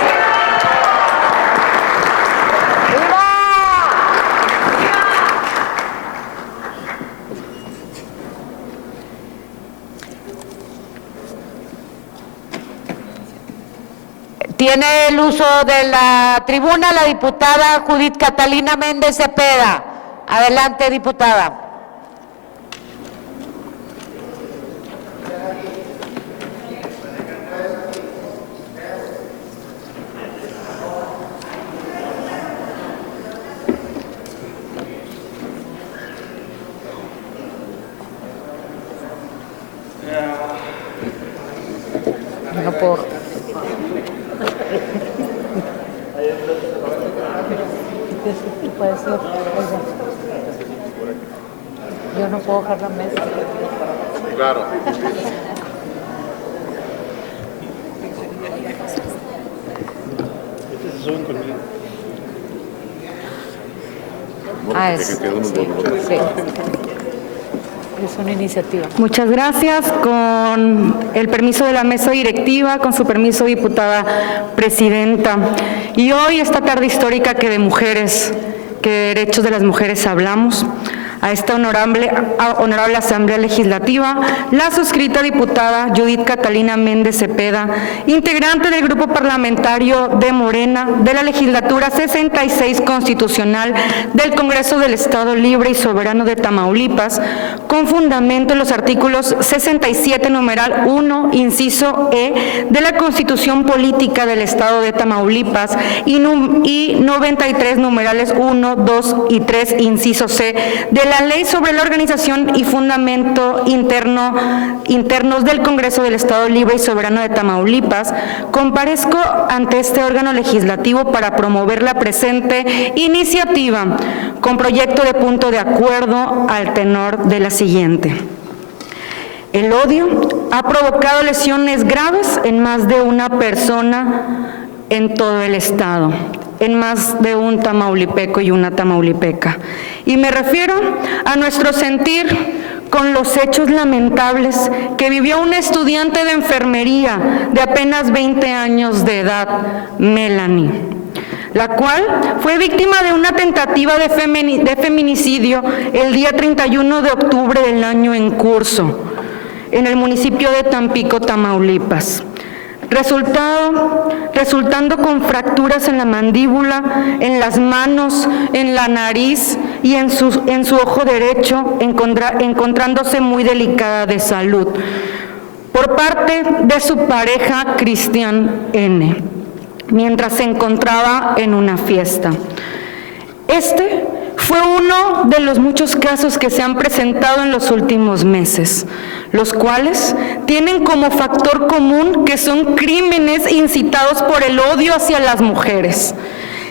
Tiene el uso de la tribuna la diputada Judith Catalina Méndez Cepeda. Adelante, diputada. No puedo. Yo no puedo dejar la mesa. Claro. Sí. Es una iniciativa. Muchas gracias. Con el permiso de la mesa directiva, con su permiso, diputada presidenta. Y hoy, esta tarde histórica que de mujeres, que de derechos de las mujeres hablamos, a esta honorable Asamblea Legislativa, la suscrita diputada Judith Catalina Méndez Cepeda, integrante del Grupo Parlamentario de Morena de la Legislatura 66 Constitucional del Congreso del Estado Libre y Soberano de Tamaulipas, con fundamento en los artículos 67, numeral 1, inciso E, de la Constitución Política del Estado de Tamaulipas y 93, numerales 1, 2 y 3, inciso C, de la Ley sobre la Organización y Fundamento Internos del Congreso del Estado Libre y Soberano de Tamaulipas, comparezco ante este órgano legislativo para promover la presente iniciativa con proyecto de punto de acuerdo al tenor de la siguiente. El odio ha provocado lesiones graves en más de una persona en todo el Estado, en más de un tamaulipeco y una tamaulipeca. Y me refiero a nuestro sentir con los hechos lamentables que vivió una estudiante de enfermería de apenas 20 años de edad, Melanie, la cual fue víctima de una tentativa de feminicidio el día 31 de octubre del año en curso. en el municipio de Tampico, Tamaulipas, resultando con fracturas en la mandíbula, en las manos, en la nariz y en su ojo derecho, encontrándose muy delicada de salud, por parte de su pareja Cristian N., mientras se encontraba en una fiesta. Este fue uno de los muchos casos que se han presentado en los últimos meses, los cuales tienen como factor común que son crímenes incitados por el odio hacia las mujeres,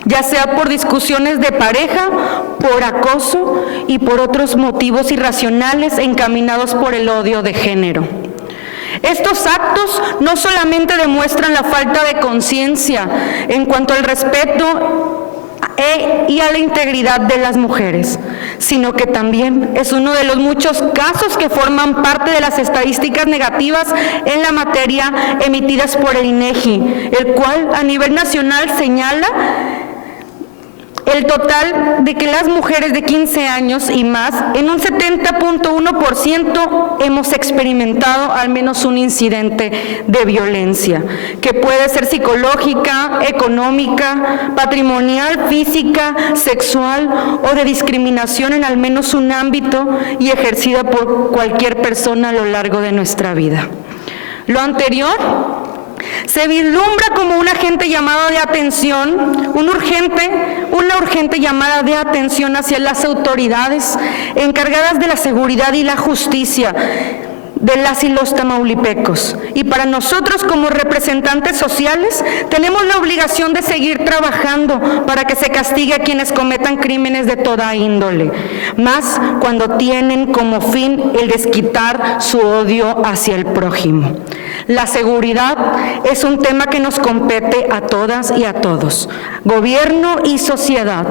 ya sea por discusiones de pareja, por acoso y por otros motivos irracionales encaminados por el odio de género. Estos actos no solamente demuestran la falta de conciencia en cuanto al respeto y a la integridad de las mujeres, sino que también es uno de los muchos casos que forman parte de las estadísticas negativas en la materia emitidas por el INEGI, el cual a nivel nacional señala el total de que las mujeres de 15 años y más, en un 70.1% hemos experimentado al menos un incidente de violencia, que puede ser psicológica, económica, patrimonial, física, sexual o de discriminación en al menos un ámbito y ejercida por cualquier persona a lo largo de nuestra vida. Lo anterior se vislumbra como un agente llamado de atención, una urgente llamada de atención hacia las autoridades encargadas de la seguridad y la justicia de las y los tamaulipecos. Y para nosotros como representantes sociales tenemos la obligación de seguir trabajando para que se castigue a quienes cometan crímenes de toda índole, más cuando tienen como fin el desquitar su odio hacia el prójimo. La seguridad es un tema que nos compete a todas y a todos, gobierno y sociedad,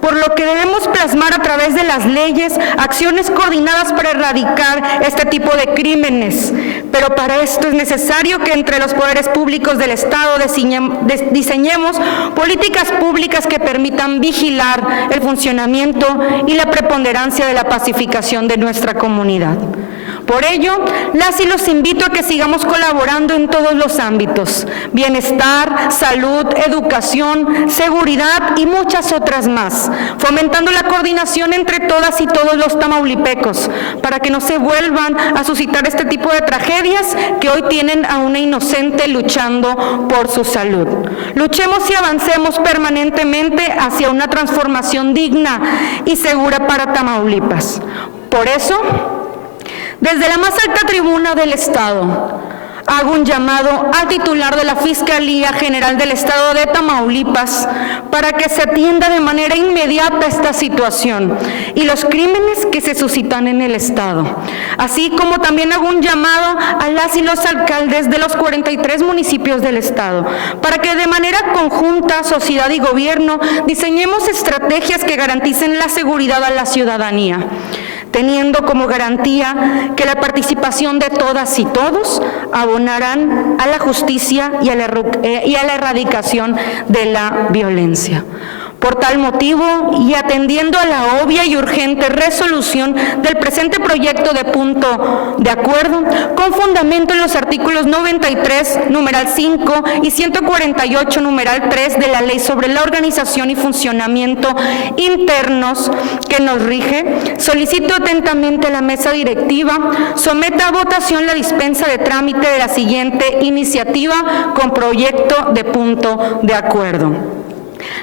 por lo que debemos plasmar a través de las leyes acciones coordinadas para erradicar este tipo de crímenes, pero para esto es necesario que entre los poderes públicos del Estado diseñemos políticas públicas que permitan vigilar el funcionamiento y la preponderancia de la pacificación de nuestra comunidad. Por ello, las y los invito a que sigamos colaborando en todos los ámbitos: bienestar, salud, educación, seguridad y muchas otras más, fomentando la coordinación entre todas y todos los tamaulipecos, para que no se vuelvan a suscitar este tipo de tragedias que hoy tienen a una inocente luchando por su salud. Luchemos y avancemos permanentemente hacia una transformación digna y segura para Tamaulipas. Por eso, desde la más alta tribuna del Estado, hago un llamado al titular de la Fiscalía General del Estado de Tamaulipas para que se atienda de manera inmediata esta situación y los crímenes que se suscitan en el Estado. Así como también hago un llamado a las y los alcaldes de los 43 municipios del Estado para que de manera conjunta, sociedad y gobierno, diseñemos estrategias que garanticen la seguridad a la ciudadanía, teniendo como garantía que la participación de todas y todos abonarán a la justicia y a la erradicación de la violencia. Por tal motivo, y atendiendo a la obvia y urgente resolución del presente proyecto de punto de acuerdo, con fundamento en los artículos 93, numeral 5 y 148, numeral 3 de la Ley sobre la Organización y Funcionamiento Internos que nos rige, solicito atentamente a la mesa directiva someta a votación la dispensa de trámite de la siguiente iniciativa con proyecto de punto de acuerdo.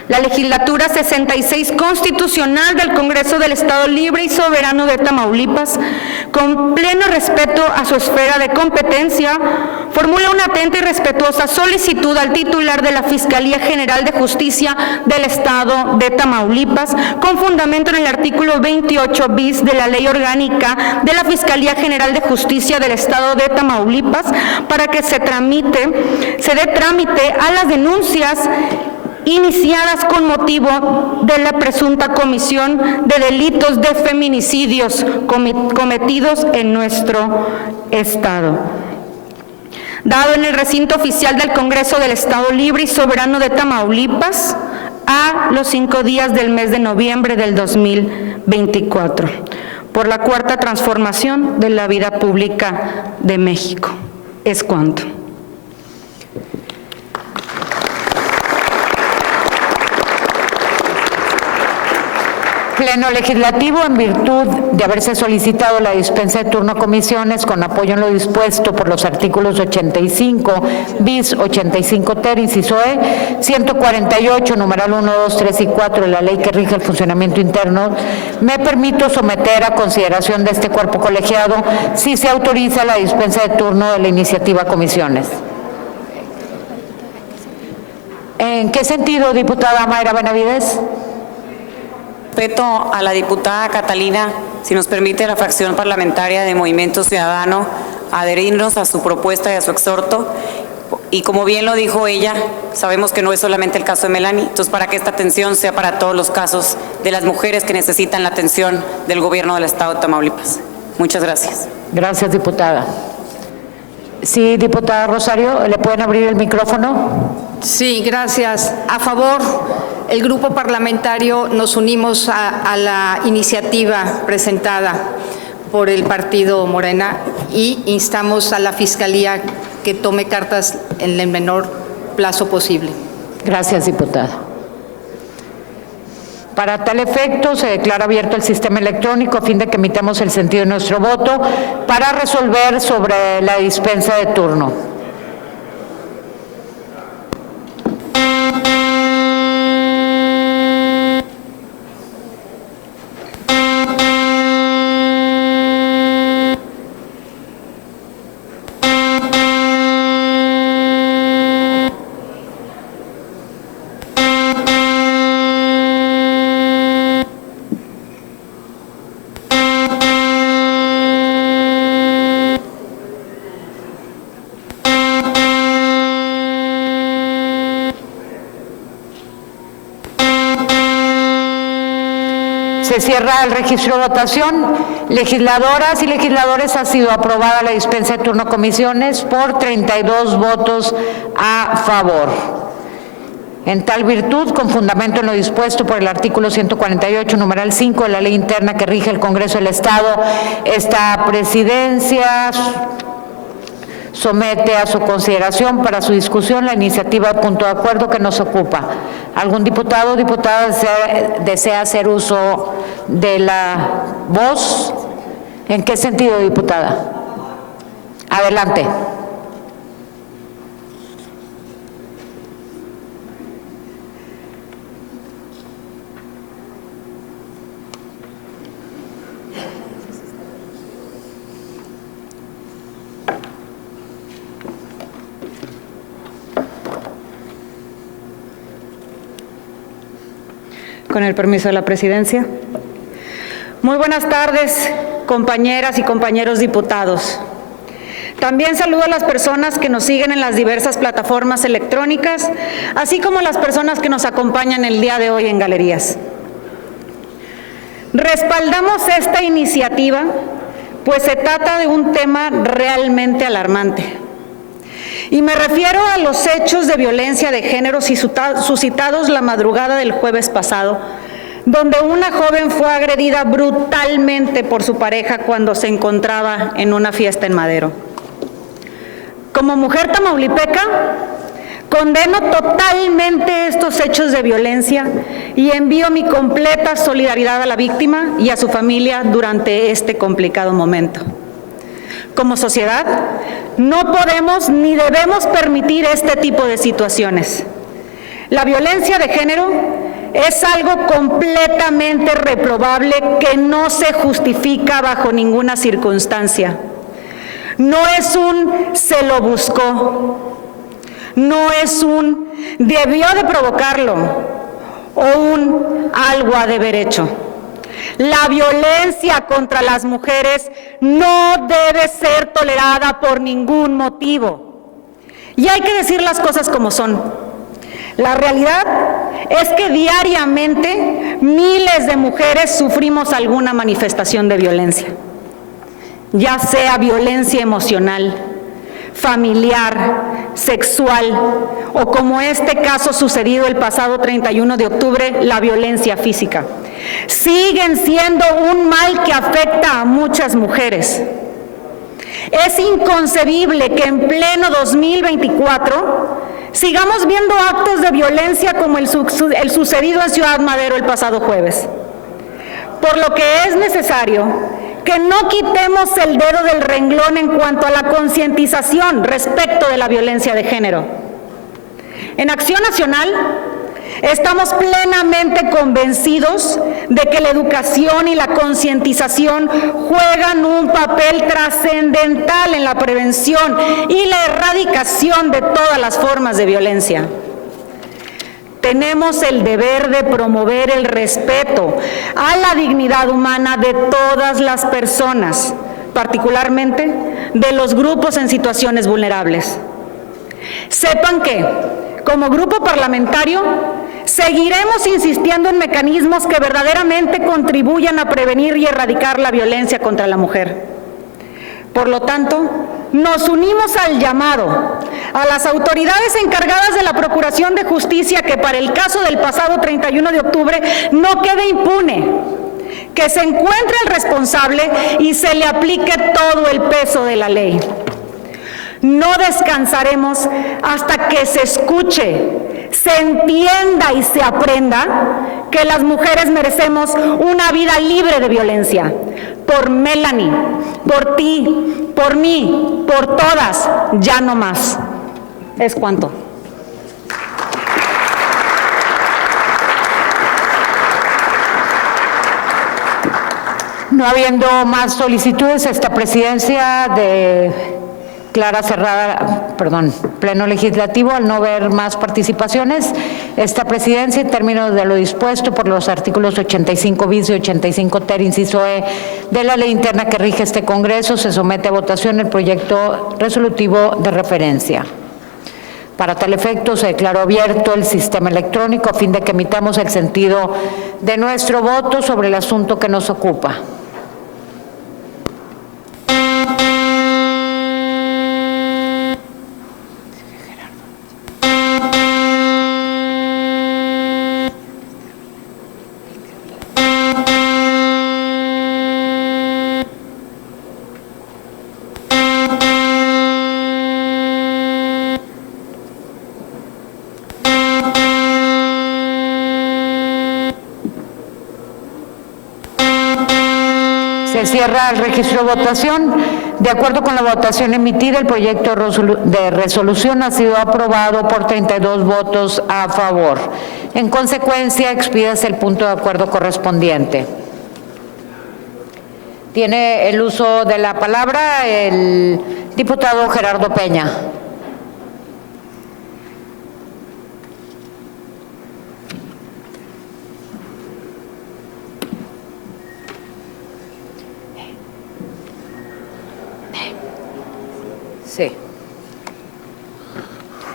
La legislatura 66 constitucional del Congreso del Estado Libre y Soberano de Tamaulipas, con pleno respeto a su esfera de competencia, formula una atenta y respetuosa solicitud al titular de la Fiscalía General de Justicia del Estado de Tamaulipas, con fundamento en el artículo 28 bis de la Ley Orgánica de la Fiscalía General de Justicia del Estado de Tamaulipas, para que se dé trámite a las denuncias iniciadas con motivo de la presunta comisión de delitos de feminicidios cometidos en nuestro Estado. Dado en el recinto oficial del Congreso del Estado Libre y Soberano de Tamaulipas, a los 5 días del mes de noviembre del 2024. por la cuarta transformación de la vida pública de México. Es cuanto. Pleno Legislativo, en virtud de haberse solicitado la dispensa de turno a comisiones con apoyo en lo dispuesto por los artículos 85 bis, 85 ter, inciso E, 148, numeral 1, 2, 3 y 4 de la ley que rige el funcionamiento interno, me permito someter a consideración de este cuerpo colegiado si se autoriza la dispensa de turno de la iniciativa a comisiones. ¿En qué sentido, diputada Mayra Benavides? Respeto a la diputada Catalina, si nos permite la fracción parlamentaria de Movimiento Ciudadano adherirnos a su propuesta y a su exhorto. Y como bien lo dijo ella, sabemos que no es solamente el caso de Melanie, entonces para que esta atención sea para todos los casos de las mujeres que necesitan la atención del gobierno del Estado de Tamaulipas. Muchas gracias. Gracias, diputada. Sí, diputada Rosario, ¿le pueden abrir el micrófono? Sí, gracias. A favor, el grupo parlamentario nos unimos a la iniciativa presentada por el partido Morena y instamos a la Fiscalía que tome cartas en el menor plazo posible. Gracias, diputada. Para tal efecto, se declara abierto el sistema electrónico a fin de que emitamos el sentido de nuestro voto para resolver sobre la dispensa de turno. Se cierra el registro de votación. Legisladoras y legisladores, ha sido aprobada la dispensa de turno a comisiones por 32 votos a favor. En tal virtud, con fundamento en lo dispuesto por el artículo 148, numeral 5 de la ley interna que rige el Congreso del Estado, esta presidencia somete a su consideración para su discusión la iniciativa de punto de acuerdo que nos ocupa. ¿Algún diputado o diputada desea hacer uso de la voz? ¿En qué sentido, diputada? Adelante. Con el permiso de la presidencia. Muy buenas tardes, compañeras y compañeros diputados. También saludo a las personas que nos siguen en las diversas plataformas electrónicas, así como a las personas que nos acompañan el día de hoy en galerías. Respaldamos esta iniciativa, pues se trata de un tema realmente alarmante. Y me refiero a los hechos de violencia de género suscitados la madrugada del jueves pasado, donde una joven fue agredida brutalmente por su pareja cuando se encontraba en una fiesta en Madero. Como mujer tamaulipeca, condeno totalmente estos hechos de violencia y envío mi completa solidaridad a la víctima y a su familia durante este complicado momento. Como sociedad, no podemos ni debemos permitir este tipo de situaciones. La violencia de género es algo completamente reprobable que no se justifica bajo ninguna circunstancia. No es un se lo buscó, no es un debió de provocarlo o un algo ha de haber hecho. La violencia contra las mujeres no debe ser tolerada por ningún motivo. Y hay que decir las cosas como son. La realidad es que diariamente miles de mujeres sufrimos alguna manifestación de violencia, ya sea violencia emocional, familiar, sexual o como este caso sucedido el pasado 31 de octubre, la violencia física. siguen siendo un mal que afecta a muchas mujeres. Es inconcebible que en pleno 2024 sigamos viendo actos de violencia como el sucedido en Ciudad Madero el pasado jueves. Por lo que es necesario que no quitemos el dedo del renglón en cuanto a la concientización respecto de la violencia de género. En Acción Nacional estamos plenamente convencidos de que la educación y la concientización juegan un papel trascendental en la prevención y la erradicación de todas las formas de violencia. Tenemos el deber de promover el respeto a la dignidad humana de todas las personas, particularmente de los grupos en situaciones vulnerables. Sepan que, como grupo parlamentario, seguiremos insistiendo en mecanismos que verdaderamente contribuyan a prevenir y erradicar la violencia contra la mujer. Por lo tanto, nos unimos al llamado a las autoridades encargadas de la Procuración de Justicia que para el caso del pasado 31 de octubre no quede impune, que se encuentre el responsable y se le aplique todo el peso de la ley. No descansaremos hasta que se escuche, se entienda y se aprenda que las mujeres merecemos una vida libre de violencia. Por Melanie, por ti, por mí, por todas, ya no más. Es cuanto. No habiendo más solicitudes, esta presidencia declara cerrada, pleno legislativo, al no ver más participaciones, esta presidencia, en términos de lo dispuesto por los artículos 85 bis y 85 ter, inciso E, de la ley interna que rige este Congreso, se somete a votación el proyecto resolutivo de referencia. Para tal efecto, se declaró abierto el sistema electrónico a fin de que emitamos el sentido de nuestro voto sobre el asunto que nos ocupa. Se cierra el registro de votación. De acuerdo con la votación emitida, el proyecto de resolución ha sido aprobado por 32 votos a favor. En consecuencia, expídase el punto de acuerdo correspondiente. Tiene el uso de la palabra el diputado Gerardo Peña. Sí.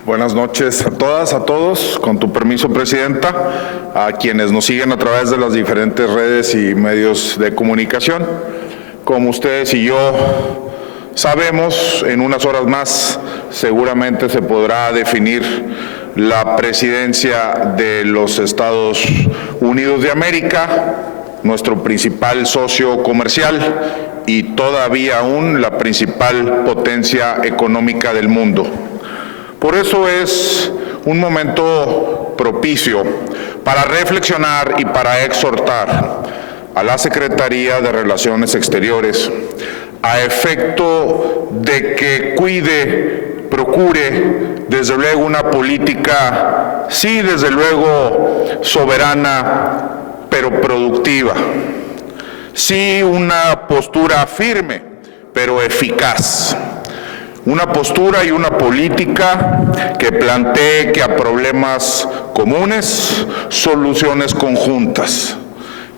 Buenas noches a todas, a todos. Con tu permiso, Presidenta, a quienes nos siguen a través de las diferentes redes y medios de comunicación. Como ustedes y yo sabemos, en unas horas más seguramente se podrá definir la presidencia de los Estados Unidos de América, nuestro principal socio comercial y todavía aún la principal potencia económica del mundo. Por eso es un momento propicio para reflexionar y para exhortar a la Secretaría de Relaciones Exteriores a efecto de que cuide, procure, desde luego, una política, sí, desde luego, soberana, pero productiva. Sí, una postura firme, pero eficaz. Una postura y una política que plantee que a problemas comunes, soluciones conjuntas.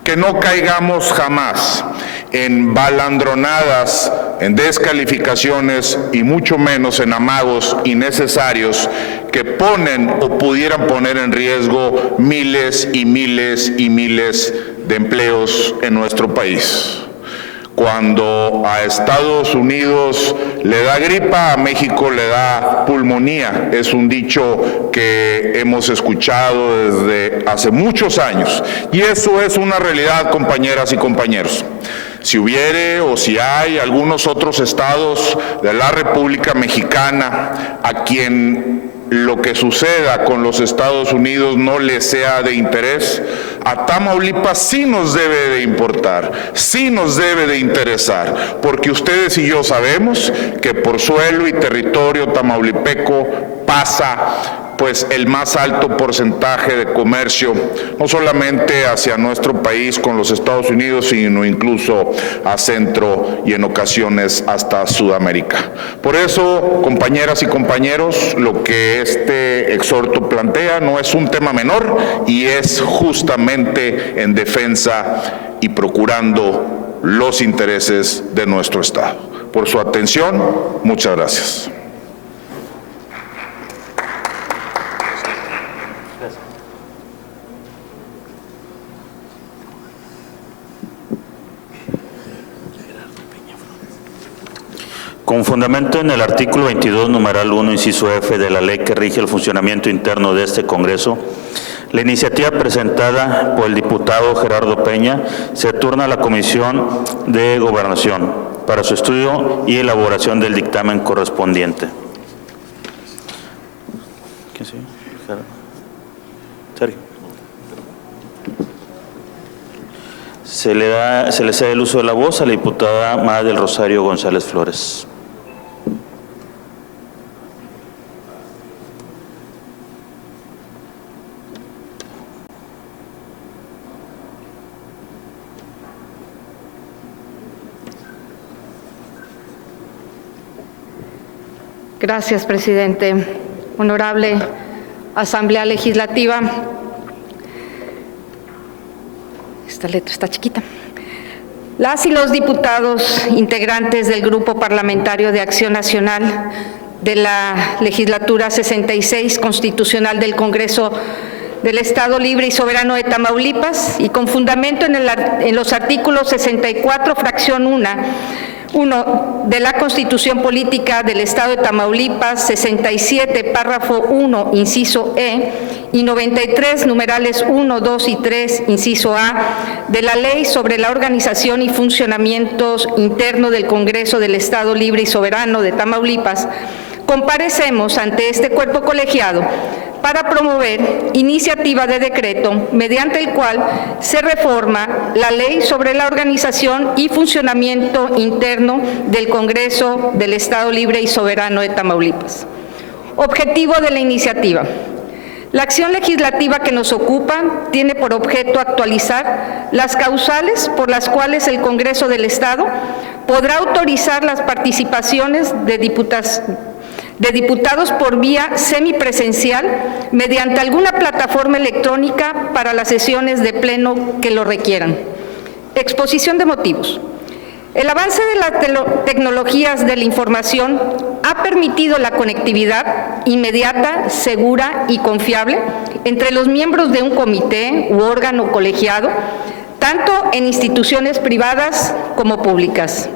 Que no caigamos jamás en balandronadas, en descalificaciones y mucho menos en amagos innecesarios que ponen o pudieran poner en riesgo miles y miles y miles de empleos en nuestro país. Cuando a Estados Unidos le da gripa, a México le da pulmonía. Es un dicho que hemos escuchado desde hace muchos años. Y eso es una realidad, compañeras y compañeros. Si hubiere o si hay algunos otros estados de la República Mexicana a quien lo que suceda con los Estados Unidos no les sea de interés, a Tamaulipas sí nos debe de importar, sí nos debe de interesar, porque ustedes y yo sabemos que por suelo y territorio tamaulipeco pasa pues el más alto porcentaje de comercio, no solamente hacia nuestro país con los Estados Unidos, sino incluso a Centro y en ocasiones hasta Sudamérica. Por eso, compañeras y compañeros, lo que este exhorto plantea no es un tema menor y es justamente en defensa y procurando los intereses de nuestro Estado. Por su atención, muchas gracias. Con fundamento en el artículo 22, numeral 1, inciso F de la ley que rige el funcionamiento interno de este Congreso, la iniciativa presentada por el diputado Gerardo Peña se turna a la Comisión de Gobernación para su estudio y elaboración del dictamen correspondiente. ¿Qué sigue? Sergio. Se le cede el uso de la voz a la diputada Mara del Rosario González Flores. Gracias, presidente. Honorable Asamblea Legislativa. Esta letra está chiquita. Las y los diputados integrantes del Grupo Parlamentario de Acción Nacional de la Legislatura 66 Constitucional del Congreso del Estado Libre y Soberano de Tamaulipas, y con fundamento en los artículos 64, fracción 1 de la Constitución Política del Estado de Tamaulipas, 67, párrafo 1, inciso E, y 93, numerales 1, 2 y 3, inciso A, de la Ley sobre la Organización y Funcionamientos Interno del Congreso del Estado Libre y Soberano de Tamaulipas, comparecemos ante este cuerpo colegiado para promover iniciativa de decreto mediante el cual se reforma la Ley sobre la Organización y Funcionamiento Interno del Congreso del Estado Libre y Soberano de Tamaulipas. Objetivo de la iniciativa. La acción legislativa que nos ocupa tiene por objeto actualizar las causales por las cuales el Congreso del Estado podrá autorizar las participaciones de diputados por vía semipresencial mediante alguna plataforma electrónica para las sesiones de pleno que lo requieran. Exposición de motivos. El avance de las tecnologías de la información ha permitido la conectividad inmediata, segura y confiable entre los miembros de un comité u órgano colegiado, tanto en instituciones privadas como públicas.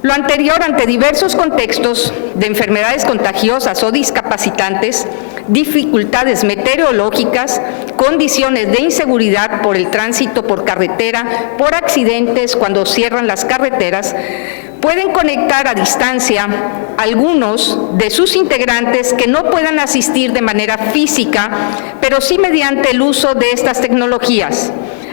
Lo anterior ante diversos contextos de enfermedades contagiosas o discapacitantes, dificultades meteorológicas, condiciones de inseguridad por el tránsito por carretera, por accidentes cuando cierran las carreteras, pueden conectar a distancia algunos de sus integrantes que no puedan asistir de manera física, pero sí mediante el uso de estas tecnologías.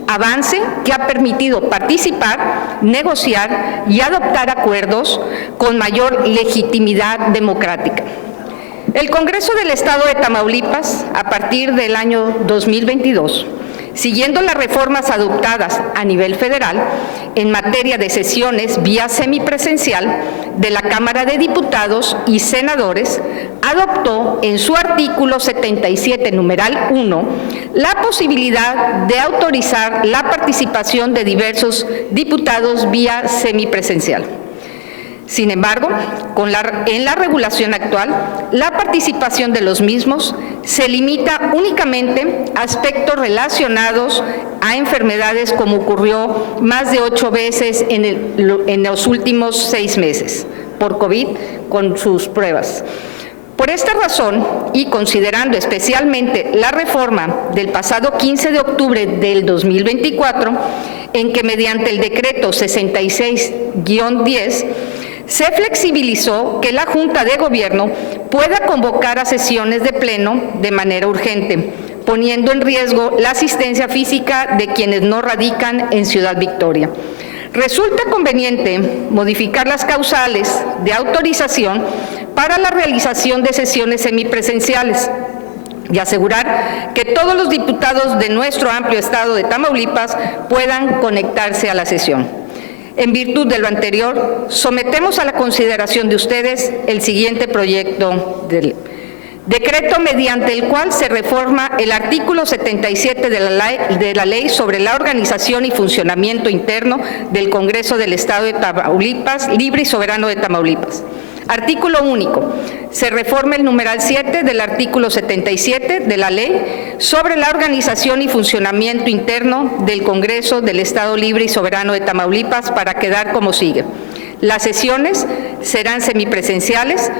Avance que ha permitido participar, negociar y adoptar acuerdos con mayor legitimidad democrática. El Congreso del Estado de Tamaulipas, a partir del año 2022, siguiendo las reformas adoptadas a nivel federal en materia de sesiones vía semipresencial de la Cámara de Diputados y Senadores, adoptó en su artículo 77, numeral 1, la posibilidad de autorizar la participación de diversos diputados vía semipresencial. Sin embargo, en la regulación actual, la participación de los mismos se limita únicamente a aspectos relacionados a enfermedades, como ocurrió más de 8 veces en los últimos 6 meses por COVID con sus pruebas. Por esta razón, y considerando especialmente la reforma del pasado 15 de octubre del 2024, en que mediante el decreto 66-10 se flexibilizó que la Junta de Gobierno pueda convocar a sesiones de pleno de manera urgente, poniendo en riesgo la asistencia física de quienes no radican en Ciudad Victoria. Resulta conveniente modificar las causales de autorización para la realización de sesiones semipresenciales y asegurar que todos los diputados de nuestro amplio estado de Tamaulipas puedan conectarse a la sesión. En virtud de lo anterior, sometemos a la consideración de ustedes el siguiente proyecto de ley. Decreto mediante el cual se reforma el artículo 77 de la Ley sobre la organización y funcionamiento interno del Congreso del Estado de Tamaulipas, libre y soberano de Tamaulipas. Artículo único. Se reforma el numeral 7 del artículo 77 de la Ley sobre la organización y funcionamiento interno del Congreso del Estado Libre y Soberano de Tamaulipas para quedar como sigue. Las sesiones serán semipresenciales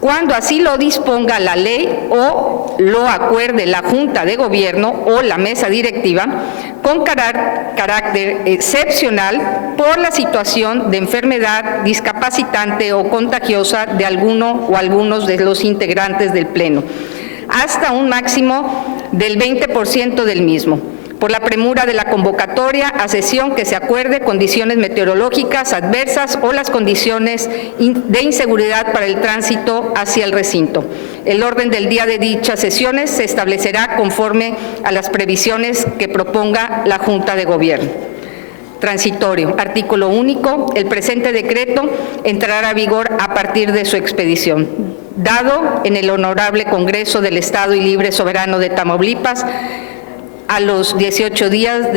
cuando así lo disponga la ley o lo acuerde la Junta de Gobierno o la mesa directiva, con carácter excepcional por la situación de enfermedad discapacitante o contagiosa de alguno o algunos de los integrantes del Pleno, hasta un máximo del 20% del mismo. Por la premura de la convocatoria a sesión que se acuerde condiciones meteorológicas adversas o las condiciones de inseguridad para el tránsito hacia el recinto. El orden del día de dichas sesiones se establecerá conforme a las previsiones que proponga la Junta de Gobierno. Transitorio. Artículo único. El presente decreto entrará a vigor a partir de su expedición. Dado en el Honorable Congreso del Estado y Libre Soberano de Tamaulipas, a los 18 días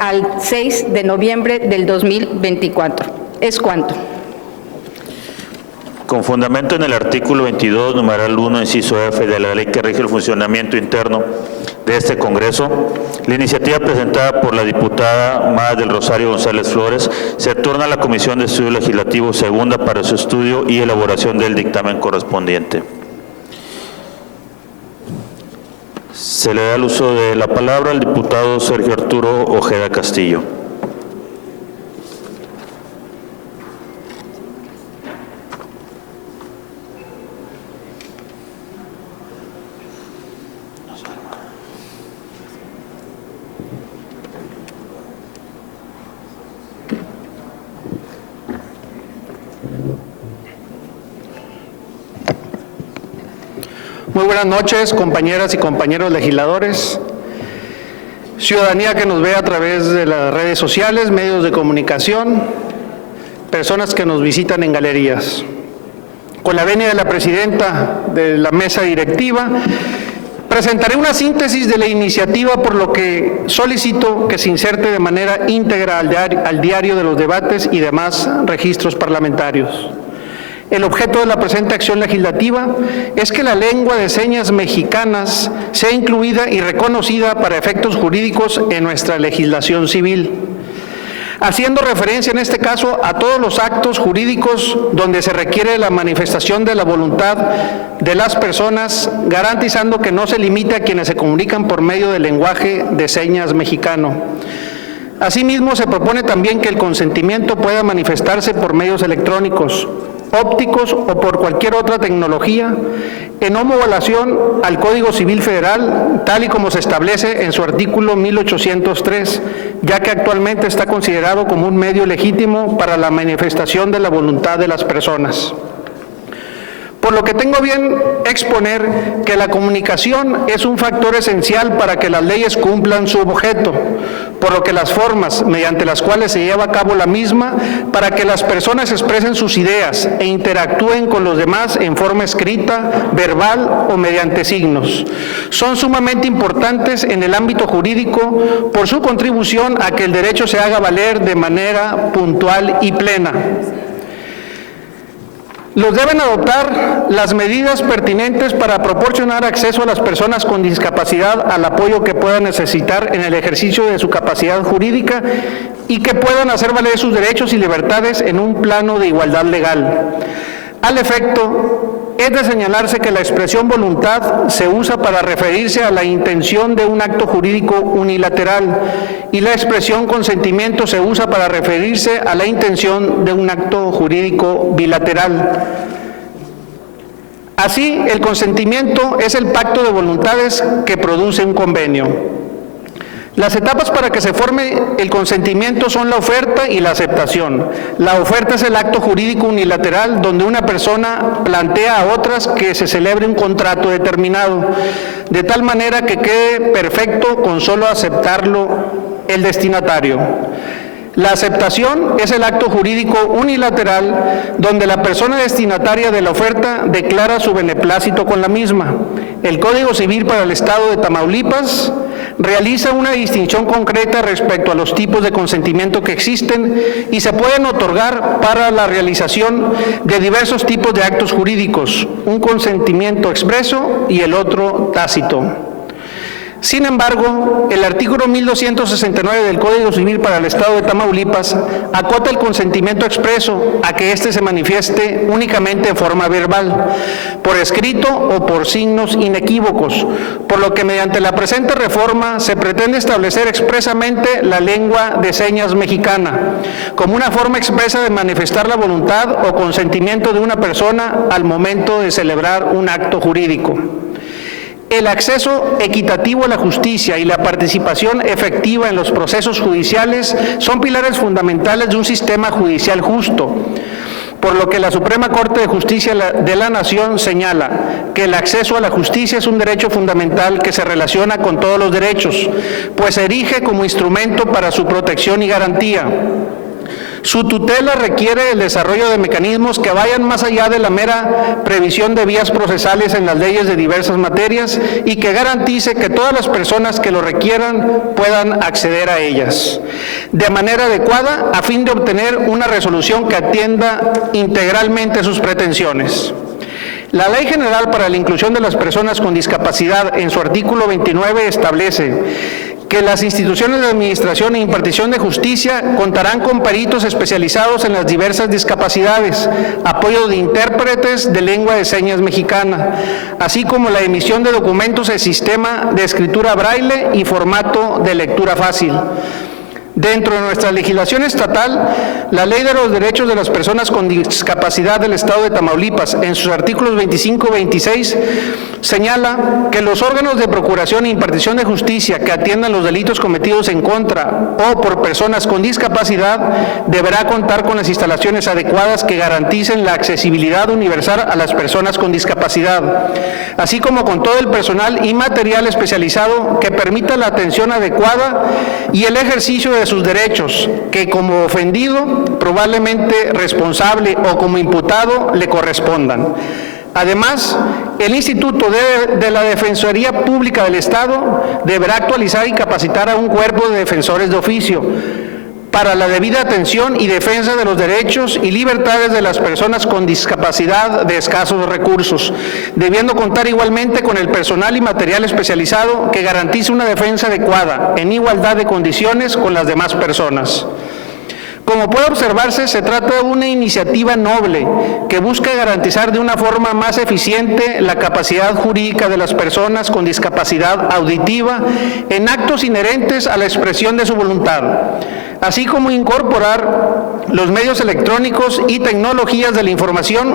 al 6 de noviembre del 2024. Es cuanto. Con fundamento en el artículo 22, numeral 1, inciso F de la ley que rige el funcionamiento interno de este Congreso, la iniciativa presentada por la diputada Mara del Rosario González Flores se turna a la Comisión de Estudio Legislativo segunda para su estudio y elaboración del dictamen correspondiente. Se le da el uso de la palabra al diputado Sergio Arturo Ojeda Castillo. Muy buenas noches, compañeras y compañeros legisladores, ciudadanía que nos ve a través de las redes sociales, medios de comunicación, personas que nos visitan en galerías. Con la venia de la presidenta de la mesa directiva, presentaré una síntesis de la iniciativa, por lo que solicito que se inserte de manera íntegra al diario de los debates y demás registros parlamentarios. El objeto de la presente acción legislativa es que la lengua de señas mexicanas sea incluida y reconocida para efectos jurídicos en nuestra legislación civil, haciendo referencia en este caso a todos los actos jurídicos donde se requiere la manifestación de la voluntad de las personas, garantizando que no se limite a quienes se comunican por medio del lenguaje de señas mexicano. Asimismo, se propone también que el consentimiento pueda manifestarse por medios electrónicos, ópticos o por cualquier otra tecnología, en homologación al Código Civil Federal, tal y como se establece en su artículo 1803, ya que actualmente está considerado como un medio legítimo para la manifestación de la voluntad de las personas. Por lo que tengo bien exponer que la comunicación es un factor esencial para que las leyes cumplan su objeto, por lo que las formas mediante las cuales se lleva a cabo la misma, para que las personas expresen sus ideas e interactúen con los demás en forma escrita, verbal o mediante signos, son sumamente importantes en el ámbito jurídico por su contribución a que el derecho se haga valer de manera puntual y plena. Los deben adoptar las medidas pertinentes para proporcionar acceso a las personas con discapacidad al apoyo que puedan necesitar en el ejercicio de su capacidad jurídica y que puedan hacer valer sus derechos y libertades en un plano de igualdad legal. Al efecto, es de señalarse que la expresión voluntad se usa para referirse a la intención de un acto jurídico unilateral y la expresión consentimiento se usa para referirse a la intención de un acto jurídico bilateral. Así, el consentimiento es el pacto de voluntades que produce un convenio. Las etapas para que se forme el consentimiento son la oferta y la aceptación. La oferta es el acto jurídico unilateral donde una persona plantea a otras que se celebre un contrato determinado, de tal manera que quede perfecto con solo aceptarlo el destinatario. La aceptación es el acto jurídico unilateral donde la persona destinataria de la oferta declara su beneplácito con la misma. El Código Civil para el Estado de Tamaulipas realiza una distinción concreta respecto a los tipos de consentimiento que existen y se pueden otorgar para la realización de diversos tipos de actos jurídicos, un consentimiento expreso y el otro tácito. Sin embargo, el artículo 1269 del Código Civil para el Estado de Tamaulipas acota el consentimiento expreso a que éste se manifieste únicamente en forma verbal, por escrito o por signos inequívocos, por lo que mediante la presente reforma se pretende establecer expresamente la lengua de señas mexicana, como una forma expresa de manifestar la voluntad o consentimiento de una persona al momento de celebrar un acto jurídico. El acceso equitativo a la justicia y la participación efectiva en los procesos judiciales son pilares fundamentales de un sistema judicial justo, por lo que la Suprema Corte de Justicia de la Nación señala que el acceso a la justicia es un derecho fundamental que se relaciona con todos los derechos, pues se erige como instrumento para su protección y garantía. Su tutela requiere el desarrollo de mecanismos que vayan más allá de la mera previsión de vías procesales en las leyes de diversas materias y que garantice que todas las personas que lo requieran puedan acceder a ellas de manera adecuada a fin de obtener una resolución que atienda integralmente sus pretensiones. La Ley General para la Inclusión de las Personas con Discapacidad, en su artículo 29, establece que las instituciones de administración e impartición de justicia contarán con peritos especializados en las diversas discapacidades, apoyo de intérpretes de lengua de señas mexicana, así como la emisión de documentos en sistema de escritura braille y formato de lectura fácil. Dentro de nuestra legislación estatal, la Ley de los Derechos de las Personas con Discapacidad del Estado de Tamaulipas, en sus artículos 25 y 26, señala que los órganos de procuración e impartición de justicia que atiendan los delitos cometidos en contra o por personas con discapacidad deberá contar con las instalaciones adecuadas que garanticen la accesibilidad universal a las personas con discapacidad, así como con todo el personal y material especializado que permita la atención adecuada y el ejercicio de sus derechos, que como ofendido, probablemente responsable o como imputado le correspondan. Además, el Instituto de la Defensoría Pública del Estado deberá actualizar y capacitar a un cuerpo de defensores de oficio para la debida atención y defensa de los derechos y libertades de las personas con discapacidad de escasos recursos, debiendo contar igualmente con el personal y material especializado que garantice una defensa adecuada, en igualdad de condiciones con las demás personas. Como puede observarse, se trata de una iniciativa noble que busca garantizar de una forma más eficiente la capacidad jurídica de las personas con discapacidad auditiva en actos inherentes a la expresión de su voluntad, así como incorporar los medios electrónicos y tecnologías de la información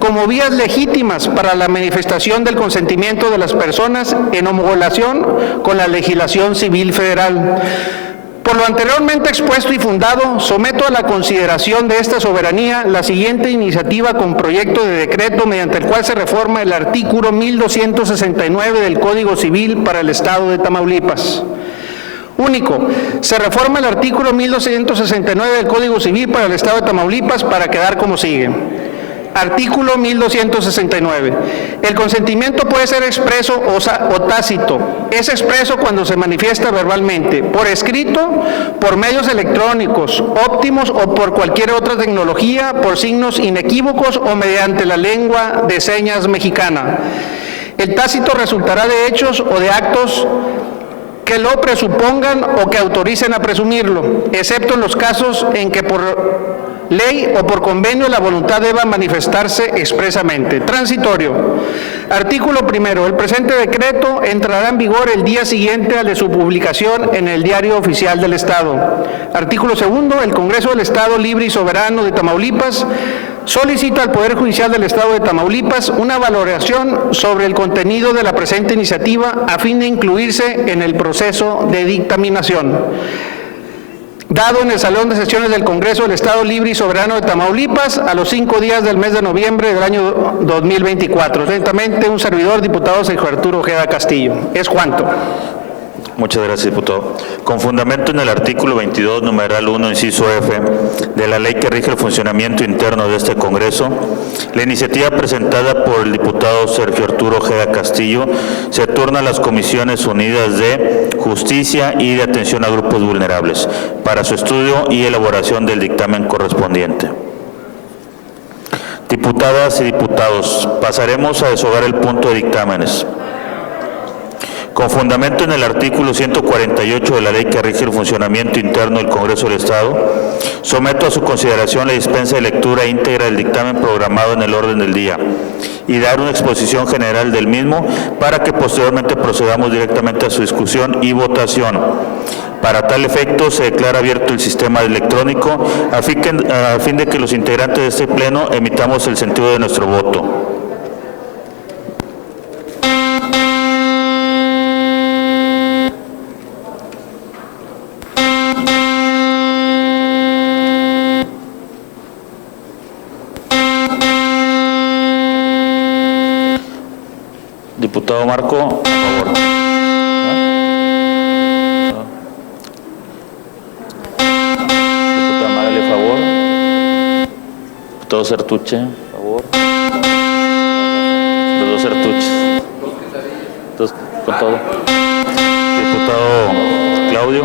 como vías legítimas para la manifestación del consentimiento de las personas en homologación con la legislación civil federal. Por lo anteriormente expuesto y fundado, someto a la consideración de esta soberanía la siguiente iniciativa con proyecto de decreto mediante el cual se reforma el artículo 1269 del Código Civil para el Estado de Tamaulipas. Único, se reforma el artículo 1269 del Código Civil para el Estado de Tamaulipas para quedar como sigue. Artículo 1269. El consentimiento puede ser expreso o tácito. Es expreso cuando se manifiesta verbalmente, por escrito, por medios electrónicos, óptimos o por cualquier otra tecnología, por signos inequívocos o mediante la lengua de señas mexicana. El tácito resultará de hechos o de actos que lo presupongan o que autoricen a presumirlo, excepto en los casos en que por ley o por convenio la voluntad deba manifestarse expresamente. Transitorio. Artículo primero. El presente decreto entrará en vigor el día siguiente al de su publicación en el Diario Oficial del Estado. Artículo segundo. El Congreso del Estado Libre y Soberano de Tamaulipas solicita al Poder Judicial del Estado de Tamaulipas una valoración sobre el contenido de la presente iniciativa a fin de incluirse en el proceso de dictaminación. Dado en el Salón de Sesiones del Congreso del Estado Libre y Soberano de Tamaulipas a los 5 días del mes de noviembre del año 2024. Atentamente, un servidor, diputado Sergio Arturo Ojeda Castillo. Es cuanto. Muchas gracias, diputado. Con fundamento en el artículo 22, numeral 1, inciso F, de la ley que rige el funcionamiento interno de este Congreso, la iniciativa presentada por el diputado Sergio Arturo Ojeda Castillo se turna a las Comisiones Unidas de Justicia y de Atención a Grupos Vulnerables para su estudio y elaboración del dictamen correspondiente. Diputadas y diputados, pasaremos a deshogar el punto de dictámenes. Con fundamento en el artículo 148 de la ley que rige el funcionamiento interno del Congreso del Estado, someto a su consideración la dispensa de lectura íntegra del dictamen programado en el orden del día y dar una exposición general del mismo para que posteriormente procedamos directamente a su discusión y votación. Para tal efecto, se declara abierto el sistema electrónico a fin de que los integrantes de este pleno emitamos el sentido de nuestro voto. Diputado Marco, a favor. Diputada Magali, a favor. Diputado Sertuche, a favor. Los dos Sertuches. Entonces, con todo. Diputado Claudio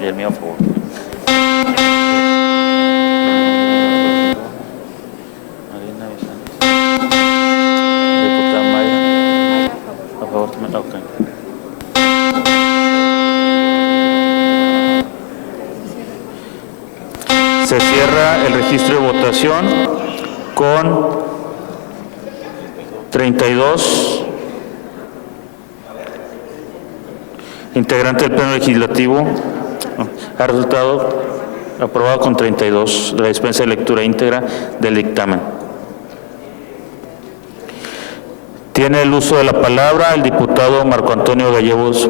y el mío a favor. Se cierra el registro de votación con 32 integrantes del Pleno Legislativo. Ha resultado aprobado con 32 la dispensa de lectura íntegra del dictamen. Tiene el uso de la palabra el diputado Marco Antonio Gallegos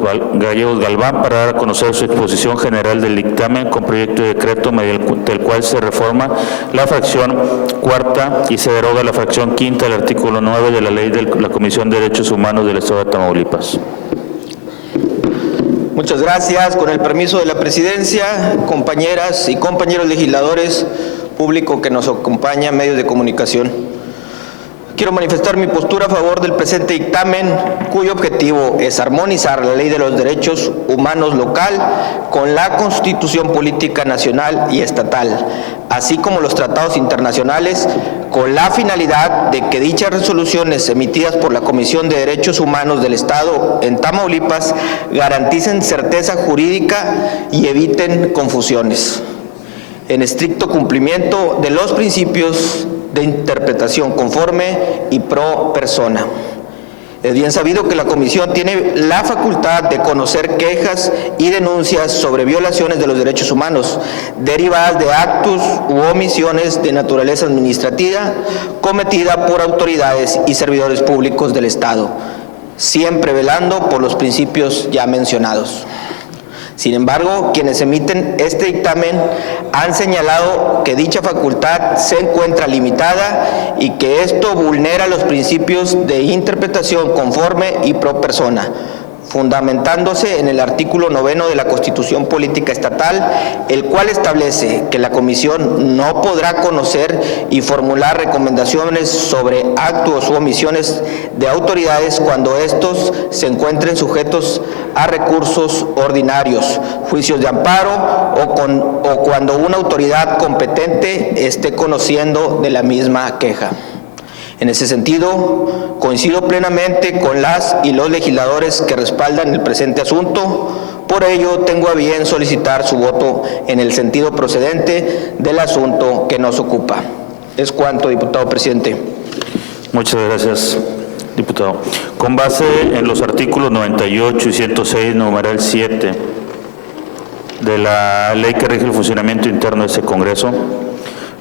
Galván para dar a conocer su exposición general del dictamen con proyecto de decreto mediante el cual se reforma la fracción cuarta y se deroga la fracción quinta del artículo 9 de la Ley de la Comisión de Derechos Humanos del Estado de Tamaulipas. Muchas gracias. Con el permiso de la presidencia, compañeras y compañeros legisladores, público que nos acompaña, medios de comunicación. Quiero manifestar mi postura a favor del presente dictamen, cuyo objetivo es armonizar la Ley de los Derechos Humanos local con la Constitución Política Nacional y Estatal, así como los tratados internacionales, con la finalidad de que dichas resoluciones emitidas por la Comisión de Derechos Humanos del Estado en Tamaulipas garanticen certeza jurídica y eviten confusiones, en estricto cumplimiento de los principios de interpretación conforme y pro persona. Es bien sabido que la Comisión tiene la facultad de conocer quejas y denuncias sobre violaciones de los derechos humanos derivadas de actos u omisiones de naturaleza administrativa cometida por autoridades y servidores públicos del Estado, siempre velando por los principios ya mencionados. Sin embargo, quienes emiten este dictamen han señalado que dicha facultad se encuentra limitada y que esto vulnera los principios de interpretación conforme y pro persona, fundamentándose en el artículo 9 de la Constitución Política Estatal, el cual establece que la Comisión no podrá conocer y formular recomendaciones sobre actos u omisiones de autoridades cuando estos se encuentren sujetos a recursos ordinarios, juicios de amparo o cuando una autoridad competente esté conociendo de la misma queja. En ese sentido, coincido plenamente con las y los legisladores que respaldan el presente asunto. Por ello, tengo a bien solicitar su voto en el sentido procedente del asunto que nos ocupa. Es cuanto, diputado presidente. Muchas gracias, diputado. Con base en los artículos 98 y 106, numeral 7 de la ley que rige el funcionamiento interno de este Congreso,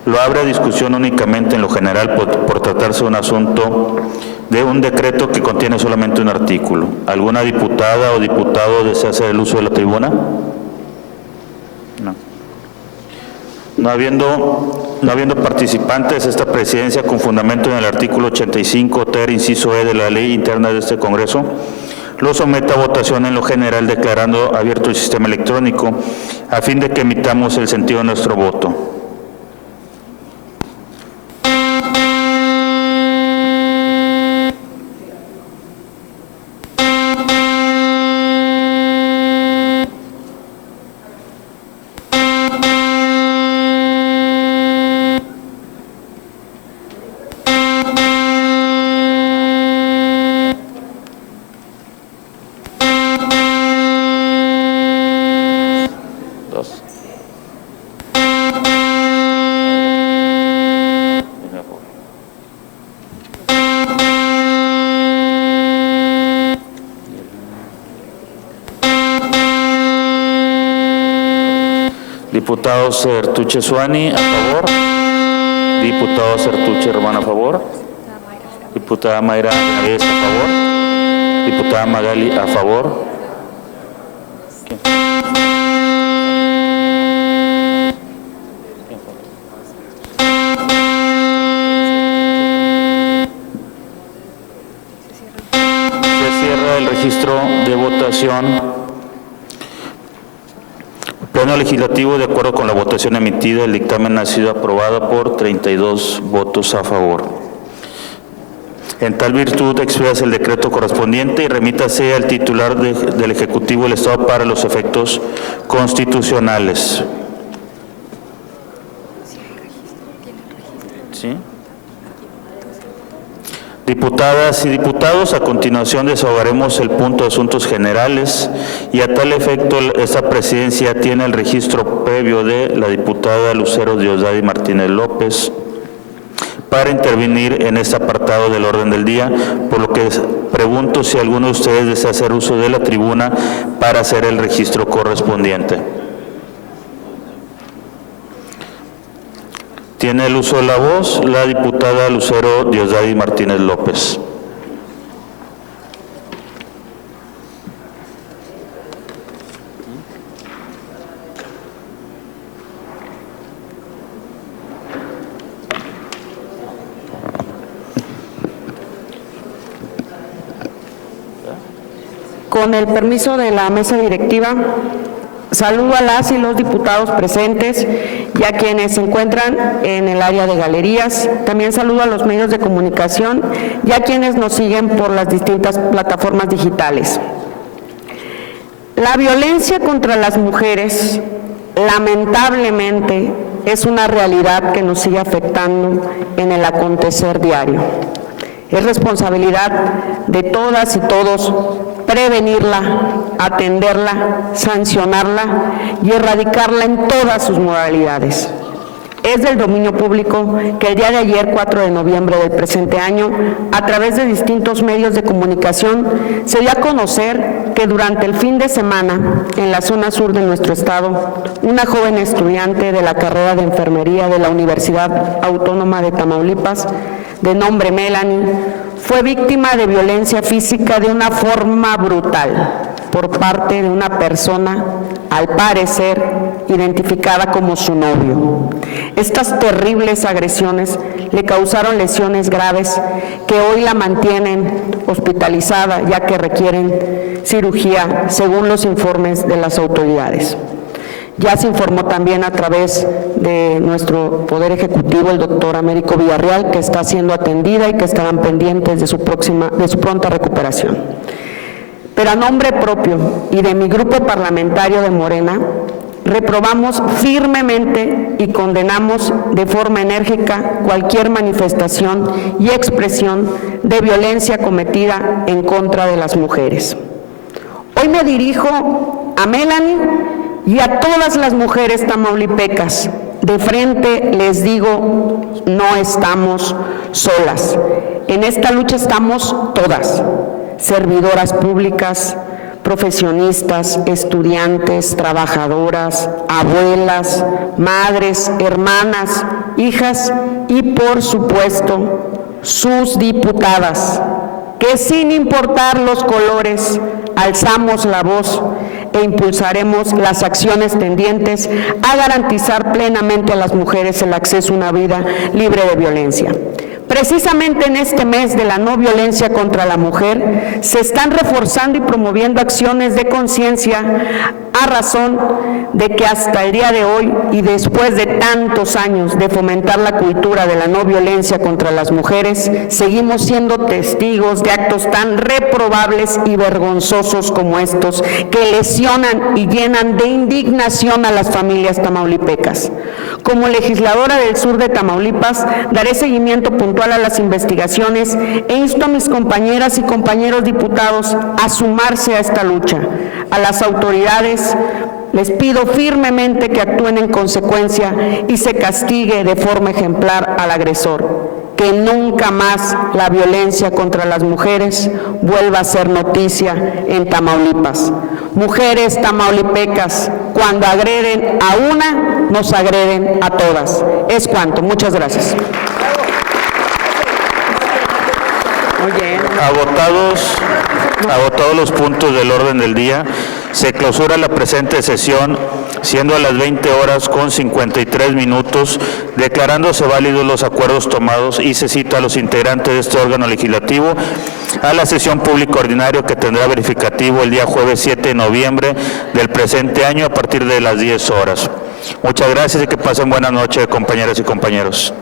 lo abre a discusión únicamente en lo general por tratarse de un asunto de un decreto que contiene solamente un artículo. ¿Alguna diputada o diputado desea hacer el uso de la tribuna? No. No habiendo participantes, esta presidencia, con fundamento en el artículo 85 ter inciso E de la ley interna de este Congreso, lo somete a votación en lo general, declarando abierto el sistema electrónico a fin de que emitamos el sentido de nuestro voto. Diputado Sertuche Suani, a favor. Diputado Sertuche Román, a favor. Diputada Mayra Benavides, a favor. Diputada Magali, a favor. Se cierra el registro de votación. Pleno Legislativo, de acuerdo con la votación emitida, el dictamen ha sido aprobado por 32 votos a favor. En tal virtud, expídase el decreto correspondiente y remítase al titular del Ejecutivo del Estado para los efectos constitucionales. ¿Sí? Diputadas y diputados, a continuación desahogaremos el punto de asuntos generales y a tal efecto esta presidencia tiene el registro previo de la diputada Lucero Diosdado Martínez López para intervenir en este apartado del orden del día, por lo que pregunto si alguno de ustedes desea hacer uso de la tribuna para hacer el registro correspondiente. Tiene el uso de la voz la diputada Lucero Diosdado Martínez López. Con el permiso de la mesa directiva, saludo a las y los diputados presentes y a quienes se encuentran en el área de galerías. También saludo a los medios de comunicación y a quienes nos siguen por las distintas plataformas digitales. La violencia contra las mujeres, lamentablemente, es una realidad que nos sigue afectando en el acontecer diario. Es responsabilidad de todas y todos prevenirla, atenderla, sancionarla y erradicarla en todas sus modalidades. Es del dominio público que el día de ayer, 4 de noviembre del presente año, a través de distintos medios de comunicación, se dio a conocer que durante el fin de semana, en la zona sur de nuestro estado, una joven estudiante de la carrera de enfermería de la Universidad Autónoma de Tamaulipas, de nombre Melanie, fue víctima de violencia física de una forma brutal. por parte de una persona, al parecer, identificada como su novio. Estas terribles agresiones le causaron lesiones graves que hoy la mantienen hospitalizada, ya que requieren cirugía, según los informes de las autoridades. Ya se informó también a través de nuestro Poder Ejecutivo, el doctor Américo Villarreal, que está siendo atendida y que estarán pendientes de su pronta recuperación. Pero a nombre propio y de mi grupo parlamentario de Morena, reprobamos firmemente y condenamos de forma enérgica cualquier manifestación y expresión de violencia cometida en contra de las mujeres. Hoy me dirijo a Melanie y a todas las mujeres tamaulipecas. De frente les digo, no estamos solas. En esta lucha estamos todas, servidoras públicas, profesionistas, estudiantes, trabajadoras, abuelas, madres, hermanas, hijas y, por supuesto, sus diputadas, que sin importar los colores, alzamos la voz e impulsaremos las acciones tendientes a garantizar plenamente a las mujeres el acceso a una vida libre de violencia. Precisamente en este mes de la no violencia contra la mujer, se están reforzando y promoviendo acciones de conciencia a razón de que hasta el día de hoy y después de tantos años de fomentar la cultura de la no violencia contra las mujeres, seguimos siendo testigos de actos tan reprobables y vergonzosos como estos, que lesionan y llenan de indignación a las familias tamaulipecas. Como legisladora del sur de Tamaulipas, daré seguimiento puntual a las investigaciones e insto a mis compañeras y compañeros diputados a sumarse a esta lucha. A las autoridades les pido firmemente que actúen en consecuencia y se castigue de forma ejemplar al agresor. Que nunca más la violencia contra las mujeres vuelva a ser noticia en Tamaulipas. Mujeres tamaulipecas, cuando agreden a una, nos agreden a todas. Es cuanto. Muchas gracias. Agotados los puntos del orden del día, se clausura la presente sesión, siendo a las 20 horas con 53 minutos, declarándose válidos los acuerdos tomados, y se cita a los integrantes de este órgano legislativo a la sesión pública ordinaria que tendrá verificativo el día jueves 7 de noviembre del presente año a partir de las 10 horas. Muchas gracias y que pasen buenas noches, compañeras y compañeros.